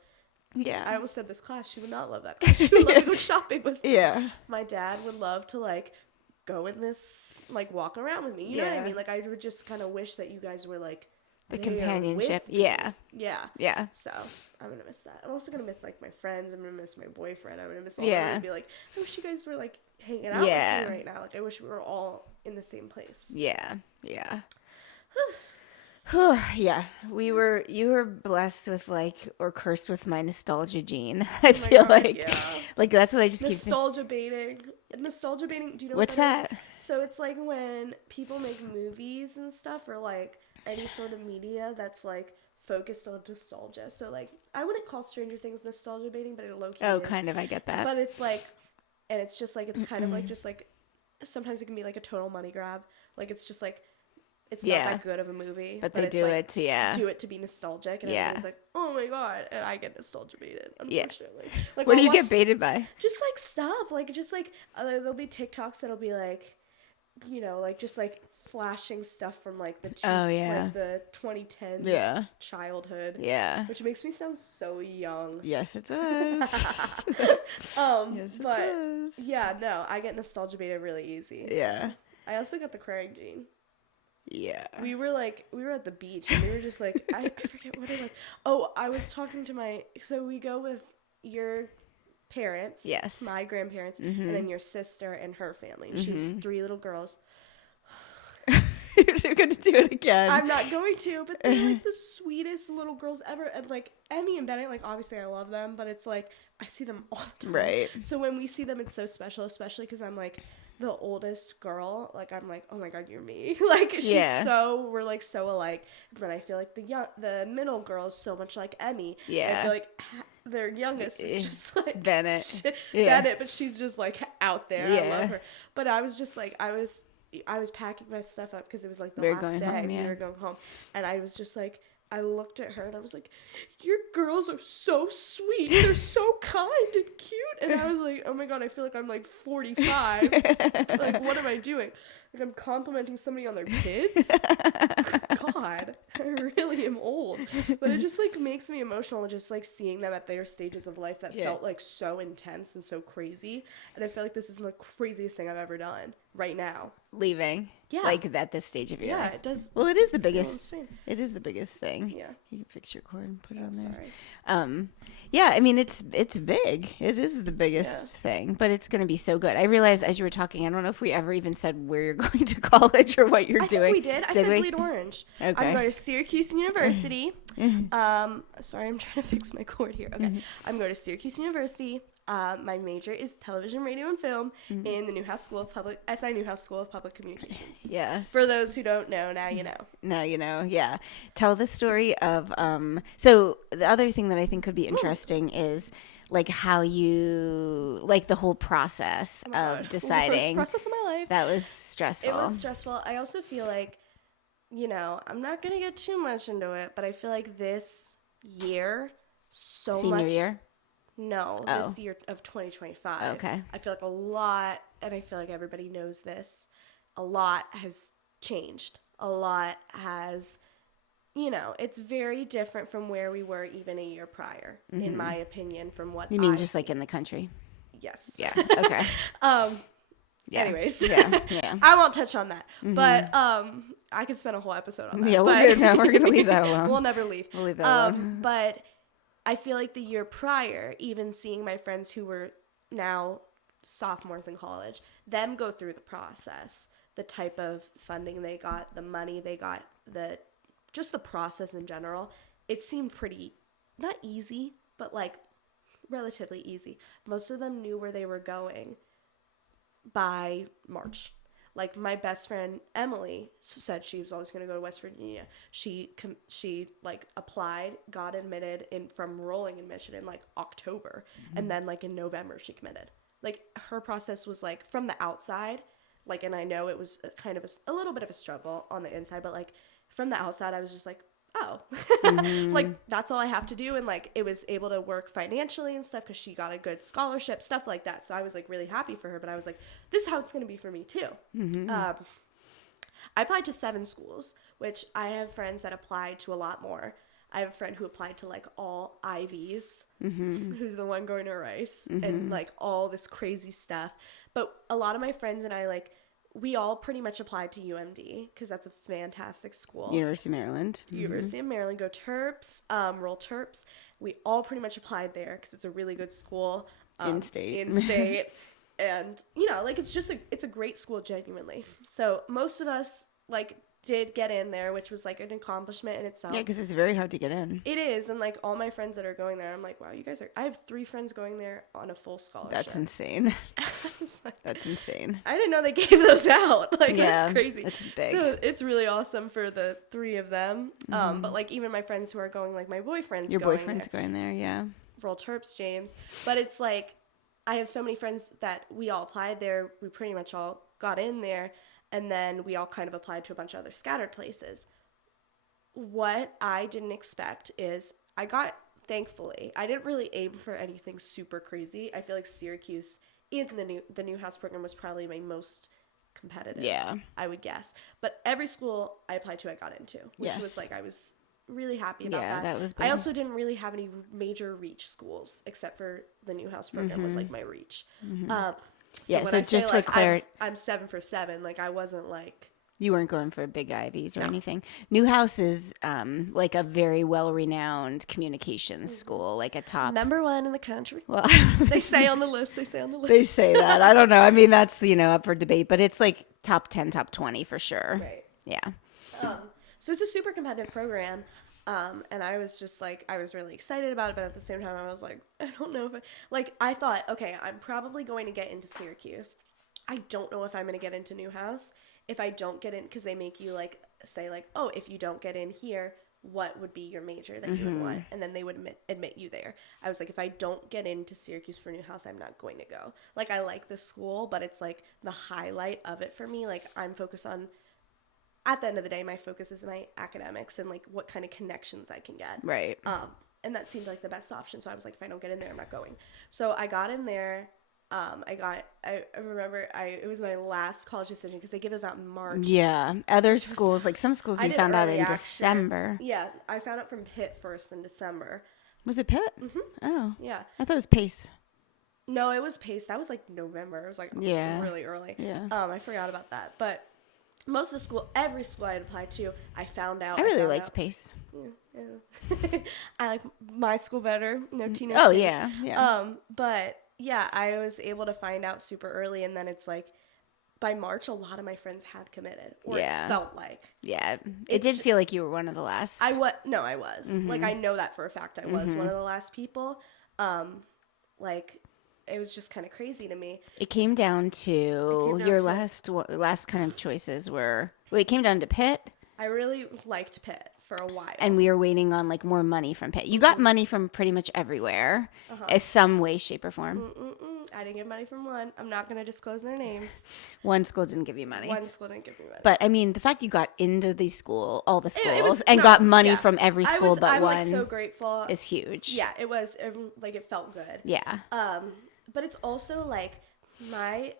Yeah. I almost said this class. She would not love that class. She would love to go shopping with me. Yeah. My dad would love to, like, go in this, like, walk around with me. You know what I mean? Like, I would just kind of wish that you guys were, like, the companionship. Yeah. Yeah. So, I'm going to miss that. I'm also going to miss, like, my friends. I'm going to miss my boyfriend. I'm going to miss all of them and be like, I wish you guys were, like, hanging out with me right now. Like, I wish we were all in the same place. Yeah. Yeah. Yeah, you were blessed with, like, or cursed with my nostalgia gene. I feel like that's what I just keep nostalgia baiting. Nostalgia baiting. Do you know what's that? So it's like when people make movies and stuff, or like any sort of media that's like focused on nostalgia. So like, I wouldn't call Stranger Things nostalgia baiting, but it low-key is. Kind of. I get that. But it's like, and it's just like, it's kind of like just like, sometimes it can be like a total money grab. Like, it's just like, it's not that good of a movie. But they do it to, do it to be nostalgic. And everybody's like, oh my God. And I get nostalgia baited, unfortunately. Yeah. Like, what do you get baited by? Just like stuff. Like, just like, there'll be TikToks that'll be like, you know, like just like flashing stuff from like the yeah. like the 2010s Yeah. childhood. Yeah. Which makes me sound so young. Yes, it does. Yes, it But does. yeah, no, I get nostalgia beta really easy. Yeah. So. I also got the crying gene. Yeah. We were at the beach and we were just like, I forget what it was. Oh, I was talking to so we go with your parents, Yes. my grandparents, and then your sister and her family. And she was 3 little girls. You're gonna do it again. I'm not going to, but they're like the sweetest little girls ever. And like Emmy and Bennett, like obviously I love them, but it's like I see them all the time. Right. So when we see them, it's so special, especially because I'm like the oldest girl. Like I'm like, oh my god, you're me. Like we're like so alike. And then I feel like the middle girl is so much like Emmy. Yeah. And I feel like their youngest is just like Bennett. Bennett, but she's just like out there. Yeah. I love her. But I was just like I was packing my stuff up because it was like the last day. Home, we were going home, and I was just like, I looked at her and I was like, your girls are so sweet. They're so kind and cute. And I was like, oh my god, I feel like I'm like 45. Like, what am I doing? Like, I'm complimenting somebody on their kids? God, I really am old. But it just like makes me emotional, just like seeing them at their stages of life that felt like so intense and so crazy. And I feel like this is the craziest thing I've ever done right now. Leaving. Yeah. Like at this stage of your life. Yeah, it does. Well, it is the biggest. It is the biggest thing. Yeah. You can fix your cord and put it on there. Sorry. Yeah, I mean it's big. It is the biggest thing, but it's going to be so good. I realized as you were talking, I don't know if we ever even said where you're going to college or what you're doing. I think we did. I said Bleed Orange. Okay. I'm going to Syracuse University. Sorry, I'm trying to fix my cord here. Okay. I'm going to Syracuse University. My major is television, radio, and film in the Newhouse School of Public Communications. Yes. For those who don't know, now you know. Now you know, yeah. Tell the story of, so the other thing that I think could be interesting is like how you, like the whole process of deciding. Worst process of my life. That was stressful. It was stressful. I also feel like, you know, I'm not going to get too much into it, but I feel like this year, Senior year? No, this year of 2025. Okay. I feel like a lot, and I feel like everybody knows this, a lot has changed. A lot has, you know, it's very different from where we were even a year prior, in my opinion, from what You mean just like in the country? Yes. Yeah. Okay. Yeah. Anyways. Yeah. I won't touch on that. But I could spend a whole episode on that. Yeah, we're going to leave that alone. We'll never leave. We'll leave that alone. But I feel like the year prior, even seeing my friends who were now sophomores in college, them go through the process, the type of funding they got, the money they got, just the process in general, it seemed pretty, not easy, but like relatively easy. Most of them knew where they were going by March. Like my best friend Emily said she was always going to go to West Virginia. She like applied, got admitted from rolling admission in like October, and then like in November she committed. Like her process was like from the outside, like, and I know it was kind of a little bit of a struggle on the inside, but like from the outside I was just like, oh, like that's all I have to do. And like it was able to work financially and stuff because she got a good scholarship, stuff like that. So I was like really happy for her, but I was like, this is how it's going to be for me too. I applied to 7 schools, which I have friends that applied to a lot more. I have a friend who applied to like all Ivies, who's the one going to Rice, and like all this crazy stuff. But a lot of my friends and I, like, we all pretty much applied to UMD because that's a fantastic school. University of Maryland. University of Maryland. Go Terps. Roll Terps. We all pretty much applied there because it's a really good school. In-state. And, you know, like, it's just it's a great school, genuinely. So most of us, like, did get in there, which was like an accomplishment in itself. Yeah, because it's very hard to get in. It is. And like all my friends that are going there, I'm like, wow, you guys are, I have 3 friends going there on a full scholarship. That's insane. Like, that's insane. I didn't know they gave those out. Like, yeah, that's crazy. It's big. So it's really awesome for the 3 of them. But like even my friends who are going, like my boyfriend's going there, yeah. Roll Terps, James. But it's like, I have so many friends that we all applied there. We pretty much all got in there. And then we all kind of applied to a bunch of other scattered places. What I didn't expect is thankfully, I didn't really aim for anything super crazy. I feel like Syracuse in the Newhouse program was probably my most competitive. Yeah. I would guess. But every school I applied to, I got into, which was like, I was really happy about that. That was big. I also didn't really have any major reach schools except for the Newhouse program was like my reach. So just for clarity, I'm 7 for 7. Like I wasn't like, you weren't going for big Ivies or anything. Newhouse is like a very well-renowned communications school, like a top #1 in the country. Well, they say on the list. They say on the list. They say that. I don't know. I mean, that's up for debate, but it's like top 10, top 20 for sure. Right. Yeah. So it's a super competitive program. And I was just like, I was really excited about it, but at the same time, I was like, I don't know if I thought, okay, I'm probably going to get into Syracuse. I don't know if I'm going to get into Newhouse. If I don't get in, because they make you like say like, oh, if you don't get in here, what would be your major that you would want? And then they would admit you there. I was like, if I don't get into Syracuse for Newhouse, I'm not going to go. Like, I like the school, but it's like the highlight of it for me. Like, I'm focused on, at the end of the day, my focus is my academics and like what kind of connections I can get. Right. And that seemed like the best option. So I was like, if I don't get in there, I'm not going. So I got in there. I remember it was my last college decision because they give those out in March. Yeah. Other schools, like some schools you found out in early, December. Yeah. I found out from Pitt first in December. Was it Pitt? Mm-hmm. Oh. Yeah. I thought it was Pace. No, it was Pace. That was like November. It was like really early. Yeah. I forgot about that. But most of the every school I had applied to, I found out. I really liked Pace. Yeah. I like my school better. No Tina. Oh, yeah. Yeah. But yeah, I was able to find out super early, and then it's like by March, a lot of my friends had committed, or it felt like. Yeah, it did feel like you were one of the last. I was. Like, I know that for a fact. I was one of the last people. Like, it was just kind of crazy to me. It came down to your last kind of choices were. Wait, it came down to Pitt. I really liked Pitt for a while. And we were waiting on like more money from Pitt. You got money from pretty much everywhere, in some way, shape, or form. I didn't get money from one. I'm not going to disclose their names. One school didn't give you money. One school didn't give me money. But I mean, the fact you got into all the schools, and got money from every school I'm one, like so grateful. Is huge. Yeah, it was like it felt good. Yeah. But it's also like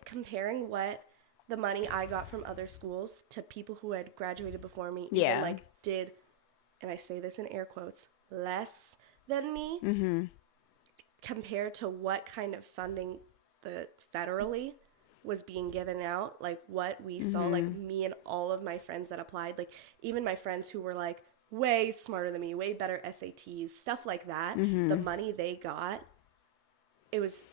comparing what the money I got from other schools to people who had graduated before me, even like did, and I say this in air quotes, less than me, compared to what kind of funding the federally was being given out, like what we saw, like me and all of my friends that applied, like even my friends who were like way smarter than me, way better SATs, stuff like that, the money they got, it was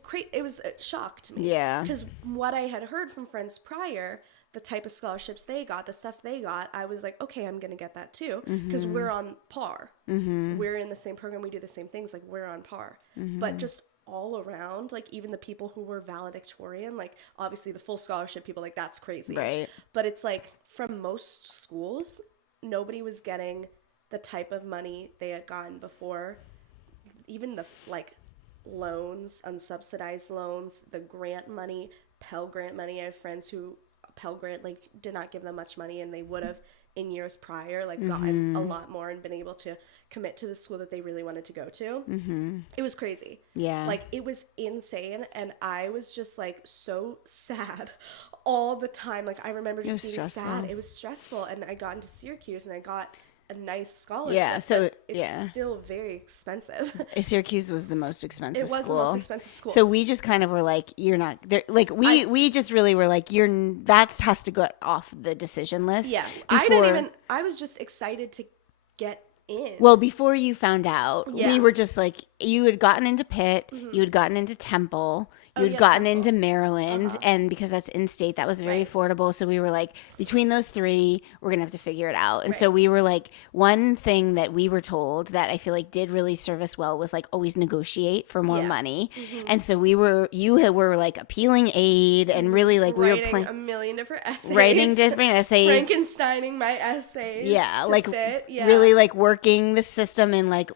great. It was a shock to me. Yeah. Because what I had heard from friends prior, the type of scholarships they got, the stuff they got, I was like, okay, I'm going to get that too. Because we're on par. We're in the same program. We do the same things. Like, we're on par. But just all around, like, even the people who were valedictorian, like, obviously the full scholarship people, like, that's crazy. Right. But it's like, from most schools, nobody was getting the type of money they had gotten before. Even the, like, loans, unsubsidized loans, the grant money, Pell Grant money. I have friends who Pell Grant like did not give them much money, and they would have in years prior like gotten a lot more and been able to commit to the school that they really wanted to go to. It was crazy. Yeah. Like, it was insane, and I was just like so sad all the time. Like, I remember just being sad. It was stressful, and I got into Syracuse and I got a nice scholarship. Yeah, so it's still very expensive. Syracuse was the most expensive school. It was the most expensive school. So we just kind of were like, you're not there. Like, we just really were like, that has to go off the decision list. Yeah. I was just excited to get in. Well, before you found out, we were just like, you had gotten into Pitt, you had gotten into Temple, you had gotten into Maryland, and because that's in-state, that was very affordable. So we were like, between those three, we're going to have to figure it out. And so we were like, one thing that we were told that I feel like did really serve us well was like always negotiate for more money. And so you were like appealing aid and really like we were playing a million different essays. Writing different essays. Frankensteining my essays. Yeah, like really like working the system and like,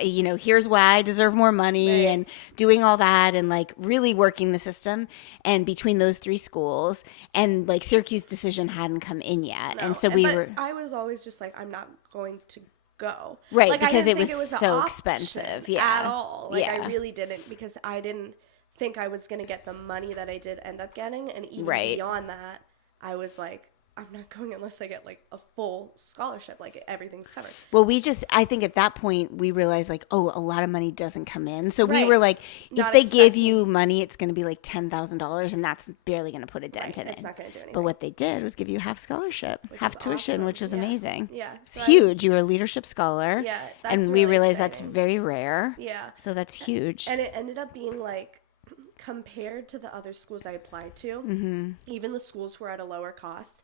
here's why I deserve more money and doing all that and like really working the system. And between those three schools and like Syracuse decision hadn't come in yet. No. And so I was always just like, I'm not going to go. Right, like, because it was so expensive. Yeah. At all. Like, I really didn't, because I didn't think I was going to get the money that I did end up getting. And even beyond that, I was like, I'm not going unless I get like a full scholarship. Like everything's covered. Well, I think at that point we realized like, oh, a lot of money doesn't come in. So we were like, if they give you money, it's going to be like $10,000 and that's barely going to put a dent in it. It's not going to do anything. But what they did was give you half scholarship, half tuition, awesome. Which was amazing. Yeah. It's huge. You were a leadership scholar. Yeah. And we realized that's very rare. Yeah. So that's huge. And it ended up being like, compared to the other schools I applied to, even the schools who were at a lower cost,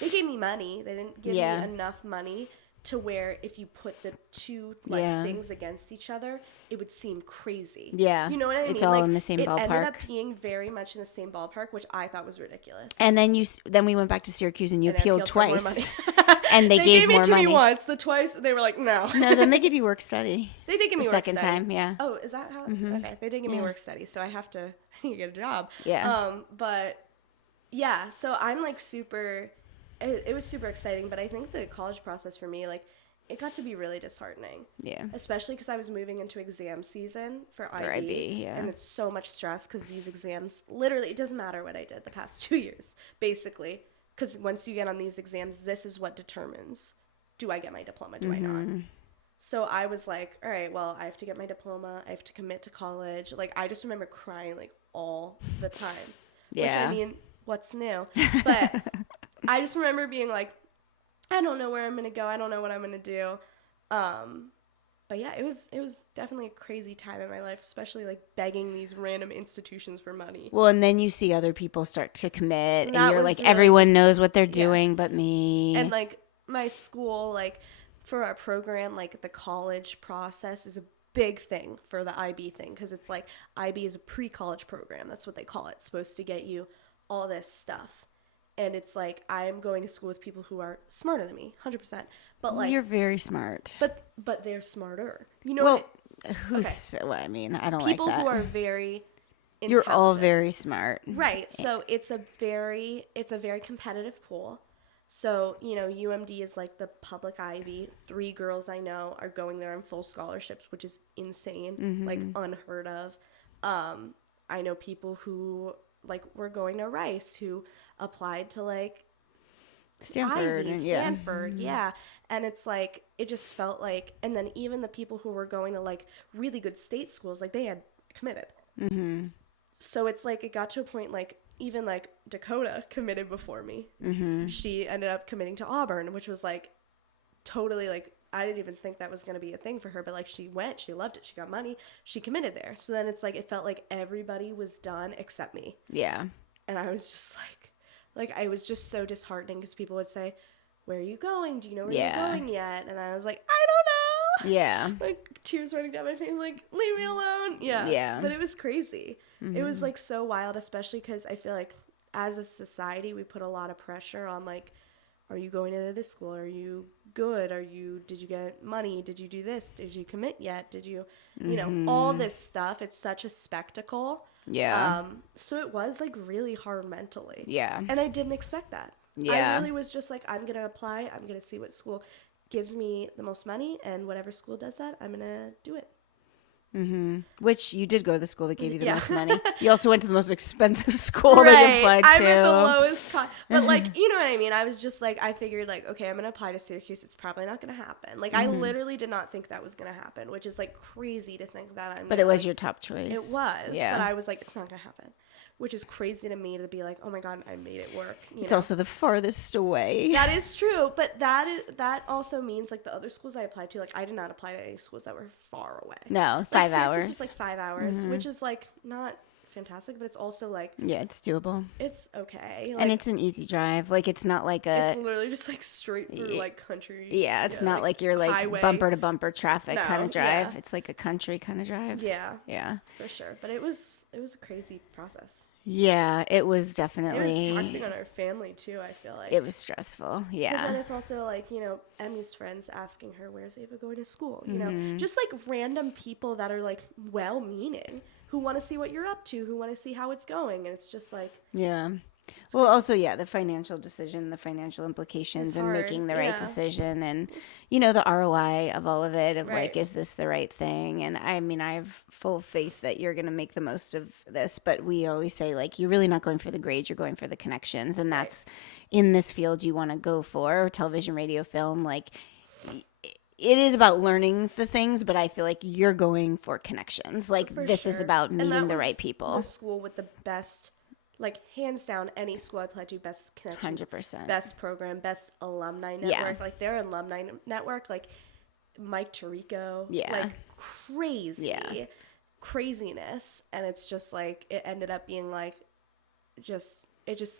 they gave me money. They didn't give me enough money to where if you put the two things against each other, it would seem crazy. Yeah. You know what I mean? It's all in the same ballpark. It ended up being very much in the same ballpark, which I thought was ridiculous. And then we went back to Syracuse and you appealed twice. And they gave more money. They gave it to me once. The twice, they were like, no. No, then they give you work study. They did give me work study. Second time, yeah. Oh, is that how? Okay, they did give me work study, so I need to get a job. Yeah. But yeah, so I'm like super, it was super exciting, but I think the college process for me, like, it got to be really disheartening. Yeah. Especially because I was moving into exam season for IB. For IB, yeah. And it's so much stress because these exams, literally, it doesn't matter what I did the past 2 years, basically. Because once you get on these exams, this is what determines, do I get my diploma, do I not? So I was like, all right, well, I have to get my diploma. I have to commit to college. Like, I just remember crying, like, all the time. Yeah. Which, I mean, what's new? But I just remember being like, I don't know where I'm going to go. I don't know what I'm going to do. But yeah, it was definitely a crazy time in my life, especially like begging these random institutions for money. Well, and then you see other people start to commit, and you're like, really everyone knows what they're doing but me. And like my school, like for our program, like the college process is a big thing for the IB thing, because it's like IB is a pre-college program. That's what they call it. It's supposed to get you all this stuff. And it's like, I'm going to school with people who are smarter than me, 100%. But like, you're very smart. But they're smarter. You know well, who's? Okay. Well, I mean, I don't people like that. People who are very intelligent. You're all very smart, right? So it's a very competitive pool. So UMD is like the public Ivy. 3 girls I know are going there on full scholarships, which is insane, like unheard of. I know people who like were going to Rice who applied to like Stanford, yeah. And it's like, it just felt like, and then even the people who were going to like really good state schools, like they had committed. So it's like, it got to a point like, even like Dakota committed before me. She ended up committing to Auburn, which was like totally like, I didn't even think that was going to be a thing for her, but like she went, she loved it, she got money, she committed there. So then it's like, it felt like everybody was done except me. Yeah. And I was just like I was just so disheartening, because people would say, where are you going? Do you know where you're going yet? And I was like, I don't know. Yeah. Like tears running down my face, like, leave me alone. Yeah. Yeah. But it was crazy. It was like so wild, especially because I feel like as a society, we put a lot of pressure on like, are you going to this school? Are you good? Did you get money? Did you do this? Did you commit yet? Did you, all this stuff. It's such a spectacle. Yeah. So it was like really hard mentally. Yeah. And I didn't expect that. Yeah. I really was just like, I'm going to apply. I'm going to see what school gives me the most money, and whatever school does that, I'm going to do it. Which you did go to the school that gave you the most money. You also went to the most expensive school that you applied to. I'm at the lowest cost. But like, you know what I mean? I was just like, I figured like, okay, I'm going to apply to Syracuse. It's probably not going to happen. Like, I literally did not think that was going to happen, which is like crazy to think that. But it was your top choice. It was. Yeah. But I was like, it's not going to happen. Which is crazy to me to be like, oh my God, I made it work. It's also the farthest away. That is true. But that also means like the other schools I applied to, like I did not apply to any schools that were far away. No, 5 hours. It's like 5 hours, which is like not fantastic, but it's also like, yeah, it's doable. It's okay. Like, and it's an easy drive. Like it's not like it's literally just like straight through like country. Yeah, it's not like you're like highway. Bumper to bumper traffic kind of drive. Yeah. It's like a country kind of drive. Yeah. Yeah. For sure. But it was a crazy process. Yeah, it was definitely. It was toxic on our family too, I feel like. It was stressful. Yeah. Because then it's also like, Emmy's friends asking her, where's Ava going to school? You know, just like random people that are like well-meaning, who want to see what you're up to, who want to see how it's going. And it's just like. Yeah. Well, also, yeah, the financial decision, the financial implications, It's and hard. making the right Yeah. decision, and the ROI of all of it, of Right. like, is this the right thing? And I mean, I have full faith that you're going to make the most of this, but we always say, like, you're really not going for the grades, you're going for the connections, and that's in this field you want to go for, television, radio, film, like. It is about learning the things, but I feel like you're going for connections. Like, For this is sure. about And meeting that the right was people. the school with the best, like, hands down, any school I applied to, best connections, 100%. best program, best alumni network. Yeah. Like, their alumni network, like, Mike Tirico. Yeah. Like, crazy. Yeah. Craziness. And it's just, like, it ended up being, like,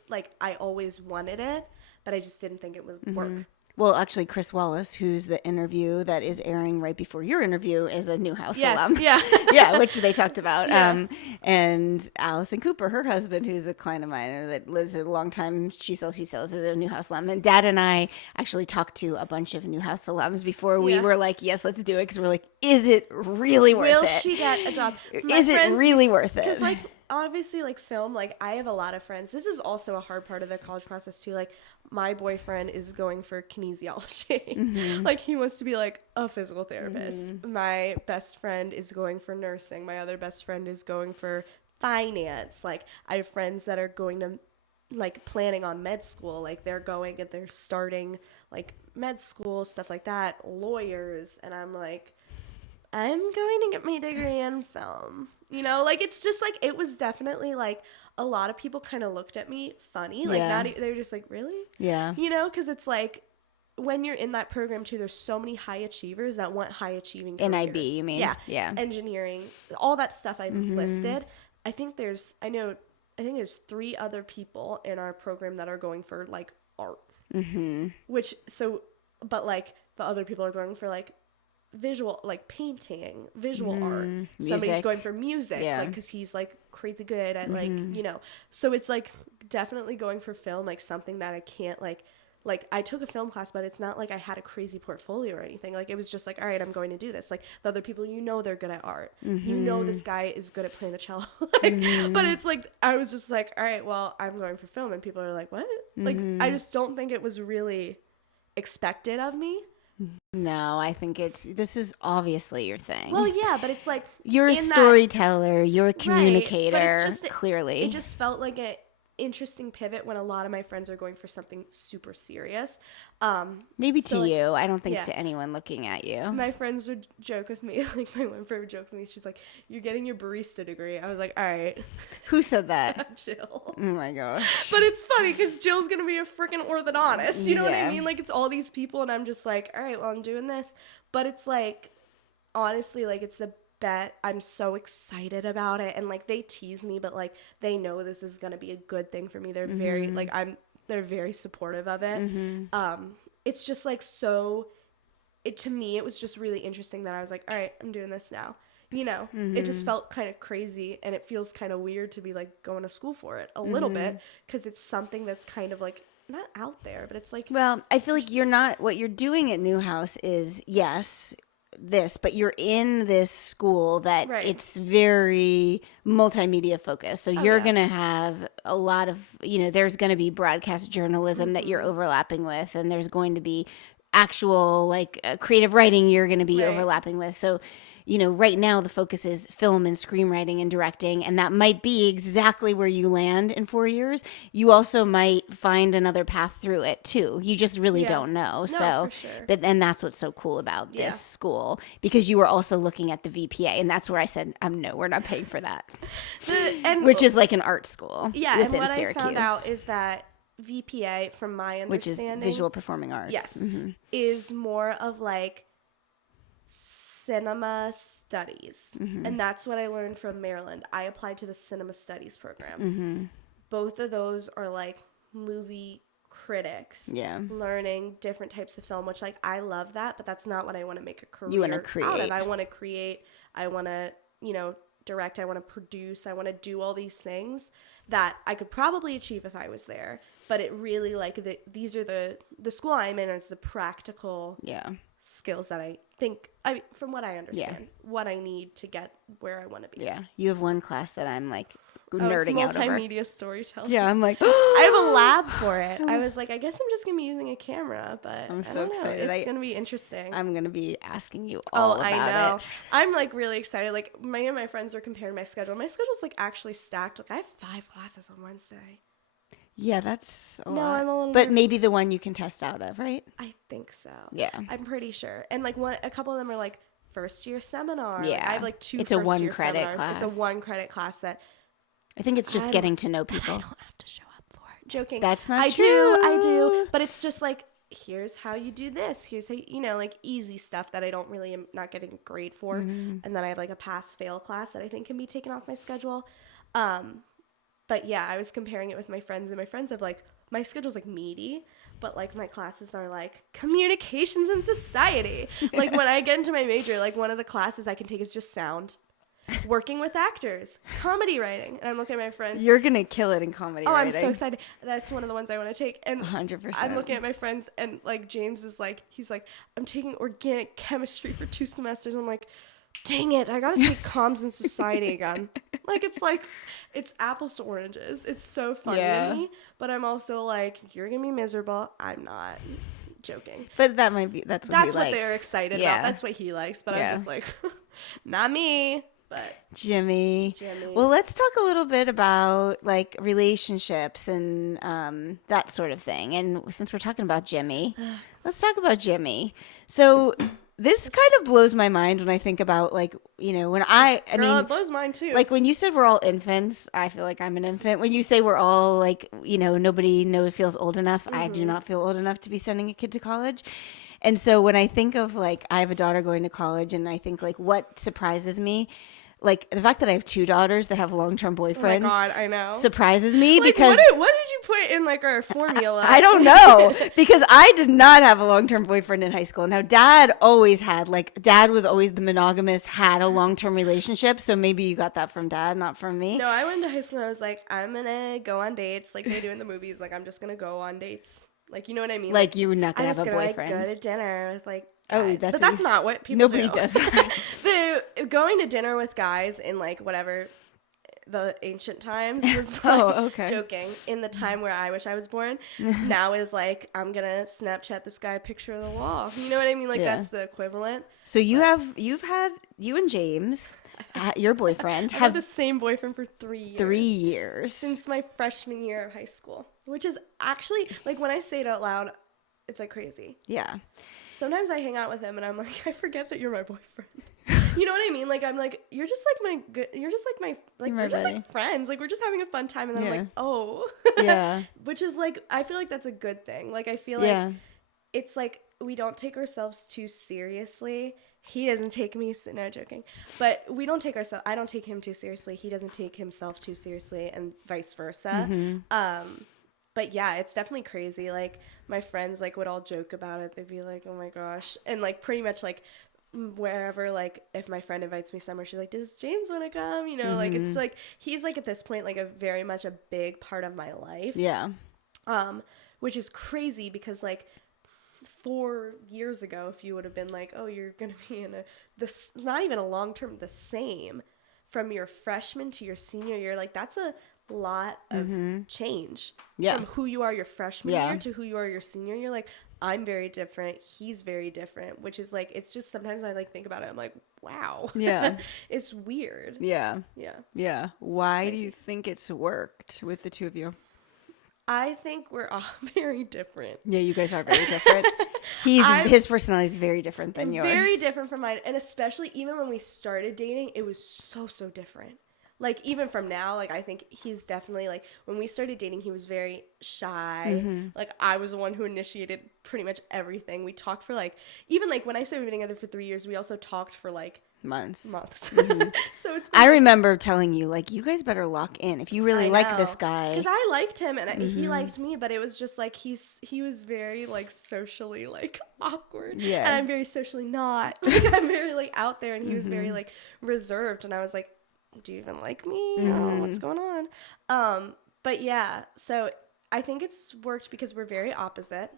like, I always wanted it, but I just didn't think it would work. Well, actually, Chris Wallace, who's the interview that is airing right before your interview, is a Newhouse alum. Yeah. Yeah, which they talked about. Yeah. And Allison Cooper, her husband, who's a client of mine that lives a long time, she sells, is a Newhouse alum. And Dad and I actually talked to a bunch of Newhouse alums before we were like, yes, let's do it. Because we're like, is it really worth it? Will she get a job? Is it really worth it? Because, like, obviously, like, film, like, I have a lot of friends. This is also a hard part of the college process, too. Like, my boyfriend is going for kinesiology. Like, he wants to be, like, a physical therapist. My best friend is going for nursing. My other best friend is going for finance. Like, I have friends that are going to, like, planning on med school. Like, they're going and they're starting, like, med school, stuff like that, lawyers. And I'm like, I'm going to get my degree in film. Like, it's just, like, it was definitely, like, a lot of people kind of looked at me funny. Like, they were just like, really? Yeah. Because it's, like, when you're in that program, too, there's so many high achievers that want high achieving careers. NIB, you mean? Yeah. Yeah. Engineering, all that stuff I listed. I think there's 3 other people in our program that are going for, like, art. But, like, the other people are going for, like, visual, like, painting, visual art. Somebody's Music. going for music, Yeah. like, because he's, like, crazy good at, like, so it's, like, definitely going for film, like, something that I can't, like, I took a film class, but it's not like I had a crazy portfolio or anything. Like, it was just like, all right, I'm going to do this. Like, the other people, they're good at art. This guy is good at playing the cello. But it's like, I was just like, all right, well, I'm going for film. And people are like, what? Like, I just don't think it was really expected of me. No, I think this is obviously your thing. Well, yeah, but it's like, you're a storyteller, you're a communicator, clearly. It just felt like an interesting pivot when a lot of my friends are going for something super serious. Maybe to like, you. I don't think to anyone looking at you. My friends would joke with me, like, my one friend would joke with me, she's like, you're getting your barista degree. I was like, all right. Who said that? Jill. Oh my gosh. But it's funny because Jill's gonna be a freaking orthodontist. You know what I Yeah. mean? Like, it's all these people, and I'm just like, all right, well, I'm doing this. But it's like, honestly, like, it's the bet. I'm so excited about it, and, like, they tease me, but, like, they know this is gonna be a good thing for me. They're very like, they're very supportive of it. It's just, like, to me, it was just really interesting that I was like, all right, I'm doing this now. It just felt kind of crazy, and it feels kind of weird to be, like, going to school for it a little bit, because it's something that's kind of, like, not out there, but it's like, well, I feel like what you're doing at Newhouse is, yes, but you're in this school that it's very multimedia focused. So you're going to have a lot of, there's going to be broadcast journalism that you're overlapping with, and there's going to be actual, like, creative writing you're going to be overlapping with. So, right now the focus is film and screenwriting and directing, and that might be exactly where you land in 4 years. You also might find another path through it too. You just really don't know. No, so, for sure. and that's what's so cool about this school, because you were also looking at the VPA, and that's where I said, no, we're not paying for that. Which is like an art school. Yeah, within and what Syracuse, I found out is that VPA, from my understanding, which is visual performing arts, yes, is more of, like, cinema studies. And that's what I learned from Maryland. I applied to the cinema studies program. Both of those are, like, movie critics, learning different types of film, which, like, I love that, but that's not what I want to make a career you want to create. out of. I want to create, I want to, direct, I want to produce, I want to do all these things that I could probably achieve if I was there. But it really, like, these are the school I'm in is the practical skills that I think, from what I understand, what I need to get where I want to be. Yeah. You have one class that I'm, like, nerding out over. Multimedia storytelling. Yeah, I'm like, I have a lab for it. I was like, I guess I'm just gonna be using a camera, but I'm I so don't know. excited. It's gonna be interesting. I'm gonna be asking you all about I know. it. I'm like really excited. Like me and my friends were comparing my schedule. My schedule's like actually stacked. Like I have 5 classes on Wednesday. Yeah, that's a No, lot. I'm a little But nervous. maybe the one you can test out of, right? I think so. Yeah. I'm pretty sure. And like a couple of them are like first year seminar. Yeah. Like, I have like 2 It's a first year 1 credit seminars. class. It's a 1 credit class that I think it's just getting to know I people. don't have to show up for. Joking. That's not I true. I do. But it's just like, here's how you do this. Here's how you know, like easy stuff that I don't really am not getting a grade for. And then I have like a pass fail class that I think can be taken off my schedule. But yeah, I was comparing it with my friends, and my friends have like, my schedule's like meaty, but like my classes are like communications and society. Like when I get into my major, like one of the classes I can take is just sound, working with actors, comedy writing. And I'm looking at my friends. You're going to kill it in comedy writing. I'm so excited. That's one of the ones I want to take. And 100%. I'm looking at my friends, and like James is like, he's like, I'm taking organic chemistry for 2 semesters. I'm like, dang it, I gotta take comms and society again. Like it's apples to oranges. It's so funny to me, but I'm also like, you're gonna be miserable. I'm not. Joking. But that's what they're excited about. That's what he likes. But I'm just like, not me. But Jimmy. Well, let's talk a little bit about like relationships and that sort of thing. And since we're talking about Jimmy, let's talk about Jimmy. So this kind of blows my mind when I think about like, you know, when I mean, it blows mine too. Like when you said we're all infants, I feel like I'm an infant. When you say we're all like, you know, nobody feels old enough, I do not feel old enough to be sending a kid to college. And so when I think of like, I have a daughter going to college, and I think like what surprises me, like the fact that I have 2 daughters that have long-term boyfriends. Oh my God, I know. Surprises me like, because what did you put in like our formula? I don't know, because I did not have a long-term boyfriend in high school. Now dad was always the monogamous, had a long-term relationship. So maybe you got that from dad, not from me. No, I went to high school and I was like, I'm gonna go on dates like they do in the movies. Like I'm just gonna go on dates. Like, you know what I mean? Like you were not gonna I'm have a just gonna, boyfriend. Like, go to dinner with like guys. But that's not what people do. Nobody does that. But going to dinner with guys in like whatever the ancient times was like, okay. Joking. In the time where I wish I was born, now is like, I'm gonna Snapchat this guy a picture of the wall. You know what I mean? Like that's the equivalent. So you and James, your boyfriend, have the same boyfriend for 3 years. 3 years. Since my freshman year of high school. Which is actually, like when I say it out loud, it's like crazy. Yeah. Sometimes I hang out with him and I'm like, I forget that you're my boyfriend. You know what I mean? Like I'm like, you're just like we're just like friends. Like we're just having a fun time. And then I'm like, oh. Yeah. Which is like, I feel like that's a good thing. Like I feel like it's like we don't take ourselves too seriously. He doesn't take me, no, joking. But we don't take ourselves, I don't take him too seriously. He doesn't take himself too seriously, and vice versa. Mm-hmm. But yeah, it's definitely crazy. Like my friends like would all joke about it. They'd be like, oh my gosh. And like pretty much like wherever, like if my friend invites me somewhere, she's like, does James want to come? You know, like it's like, he's like at this point, like a very much a big part of my life. Yeah. Which is crazy because like 4 years ago, if you would have been like, oh, you're going to be in this, not even a long term, the same from your freshman to your senior year, like that's a lot of change from who you are your freshman year to who you are your senior year. Like I'm very different, he's very different, which is like, it's just sometimes I like think about it, I'm like, wow. Yeah. It's weird. Yeah. Why Crazy. do you think it's worked with the 2 of you? I think we're all very different. Yeah, you guys are very different. His personality is very different than yours. Very different from mine. And especially even when we started dating, it was so different. Like even from now, like I think he's definitely like, when we started dating, he was very shy. Like I was the one who initiated pretty much everything. We talked for like, even like when I say we've been together for 3 years, we also talked for like months. So it's been, I remember telling you like, you guys better lock in if you really like this guy, because I liked him and he liked me, but it was just like he was very like socially like awkward, and I'm very socially not. Like I'm very like out there, and he was very like reserved, and I was like, do you even like me? What's going on? But yeah, so I think it's worked because we're very opposite.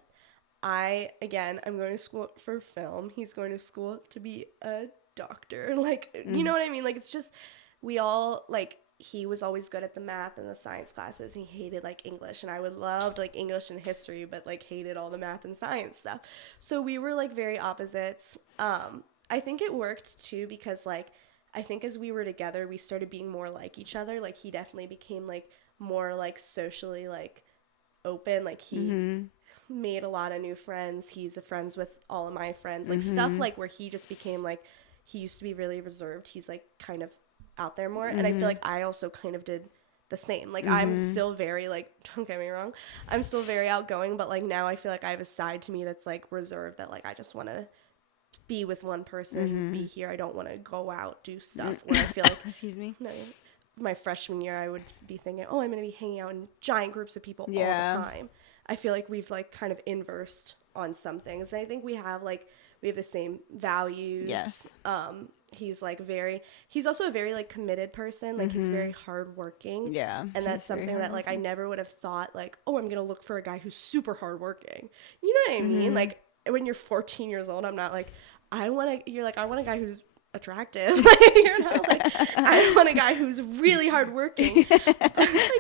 I'm going to school for film. He's going to school to be a doctor. Like, you know what I mean? Like, it's just, we all, like, he was always good at the math and the science classes. He hated like English, and I would loved like English and history, but like hated all the math and science stuff. So we were like very opposites. I think it worked too because like I think as we were together, we started being more like each other. Like he definitely became like more like socially like open. Like he made a lot of new friends. He's friends with all of my friends. Like stuff like where he just became like, he used to be really reserved. He's like kind of out there more. And I feel like I also kind of did the same. Like I'm still very like, don't get me wrong, I'm still very outgoing, but like now I feel like I have a side to me that's like reserved, that like I just want to be with one person, be here. I don't want to go out, do stuff where I feel like excuse me. no, my freshman year I would be thinking, oh, I'm going to be hanging out in giant groups of people all the time. I feel like we've like kind of inversed on some things. And I think we have the same values. Yes. He's also a very like committed person. Like he's very hardworking. Yeah. And that's something that like I never would have thought like, oh, I'm going to look for a guy who's super hardworking. You know what I mean? Like when you're 14 years old, I'm not like, I want a guy who's attractive. You're not like, I want a guy who's really hardworking. Like,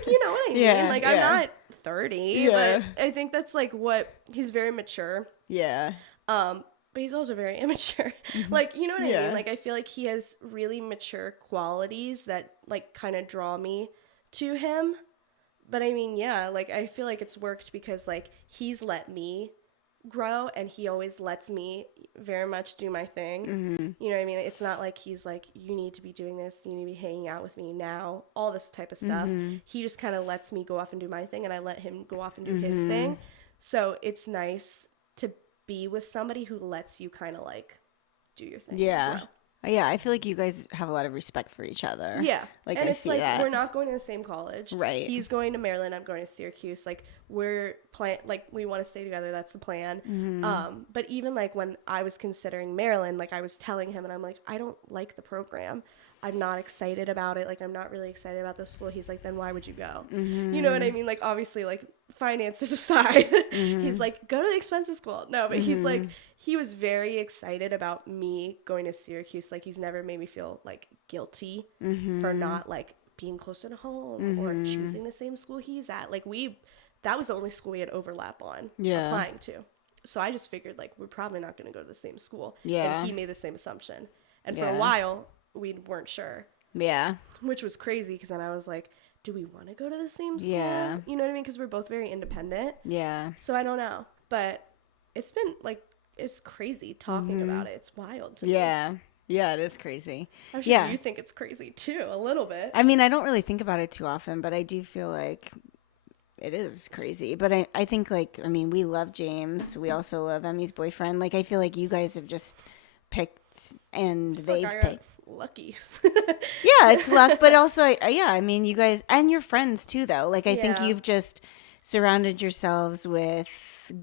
you know what I mean? Yeah, like I'm not 30, but I think that's like what he's very mature. Yeah. But he's also very immature. Like, you know what I mean? Like I feel like he has really mature qualities that like kind of draw me to him. But I mean, yeah, like I feel like it's worked because like he's let me grow and he always lets me very much do my thing. You know what I mean? It's not like he's like, you need to be doing this, you need to be hanging out with me now, all this type of stuff. He just kind of lets me go off and do my thing, and I let him go off and do his thing. So it's nice to be with somebody who lets you kind of like do your thing. Yeah. Yeah, I feel like you guys have a lot of respect for each other. Yeah. Like, and I it's see like, that. we're not going to the same college. Right. He's going to Maryland. I'm going to Syracuse. Like, we want to stay together. That's the plan. But even, like, when I was considering Maryland, like, I was telling him, and I'm like, I don't like the program. I'm not excited about it. Like, I'm not really excited about the school. He's like, then why would you go? You know what I mean? Like, obviously, like, finances aside, he's like, go to the expensive school. No, but he's like, he was very excited about me going to Syracuse. Like, he's never made me feel like guilty for not like being closer to home or choosing the same school he's at. Like that was the only school we had overlap on applying to. So I just figured like, we're probably not going to go to the same school. Yeah. And he made the same assumption. And for a while we weren't sure. Yeah. Which was crazy. Cause then I was like, do we want to go to the same school? Yeah. You know what I mean? Cause we're both very independent. Yeah. So I don't know, but it's been like, it's crazy talking about it. It's wild to me. Yeah. Yeah, it is crazy. I'm sure you think it's crazy too, a little bit. I mean, I don't really think about it too often, but I do feel like it is crazy. But I think like, I mean, we love James. We also love Emmy's boyfriend. Like, I feel like you guys have just picked and they've picked. Lucky. Yeah, it's luck. But also, I mean, you guys and your friends too, though. Like, I think you've just surrounded yourselves with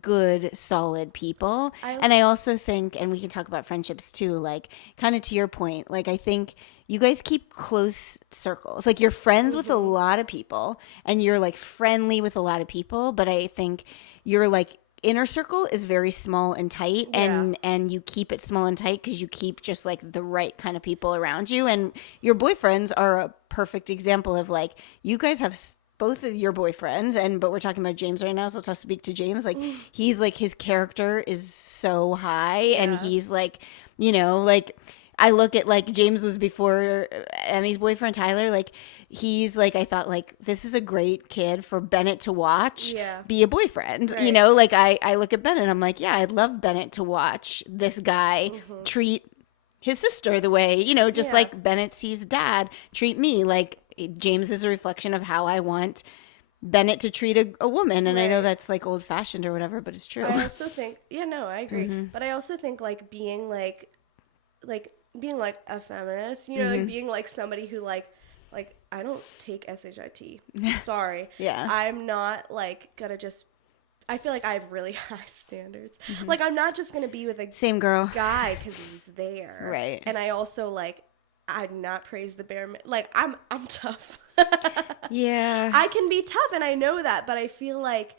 good, solid people. And I also think, and we can talk about friendships too, like kind of to your point, like I think you guys keep close circles. Like you're friends with a lot of people and you're like friendly with a lot of people, but I think you're like inner circle is very small and tight and you keep it small and tight because you keep just like the right kind of people around you. And your boyfriends are a perfect example of like, you guys have both of your boyfriends, but we're talking about James right now, so let's speak to James. Like, he's like, his character is so high, and he's like, you know, like, I look at like James was before Emmy's boyfriend Tyler. Like, he's like, I thought like, this is a great kid for Bennett to watch be a boyfriend. Right. You know, like I look at Bennett, I'm like, yeah, I'd love Bennett to watch this guy treat his sister the way, you know, just like Bennett sees dad treat me. Like, James is a reflection of how I want Bennett to treat a woman. And I know that's like old fashioned or whatever, but it's true. I also think, I agree. But I also think like being like being like a feminist, you know, like being like somebody who like I don't take SHIT. Sorry. I'm not like gonna just, I feel like I have really high standards. Like I'm not just gonna be with a same girl guy because he's there. Right. And I also like, I'd not praise the bare like I'm tough. Yeah. I can be tough and I know that, but I feel like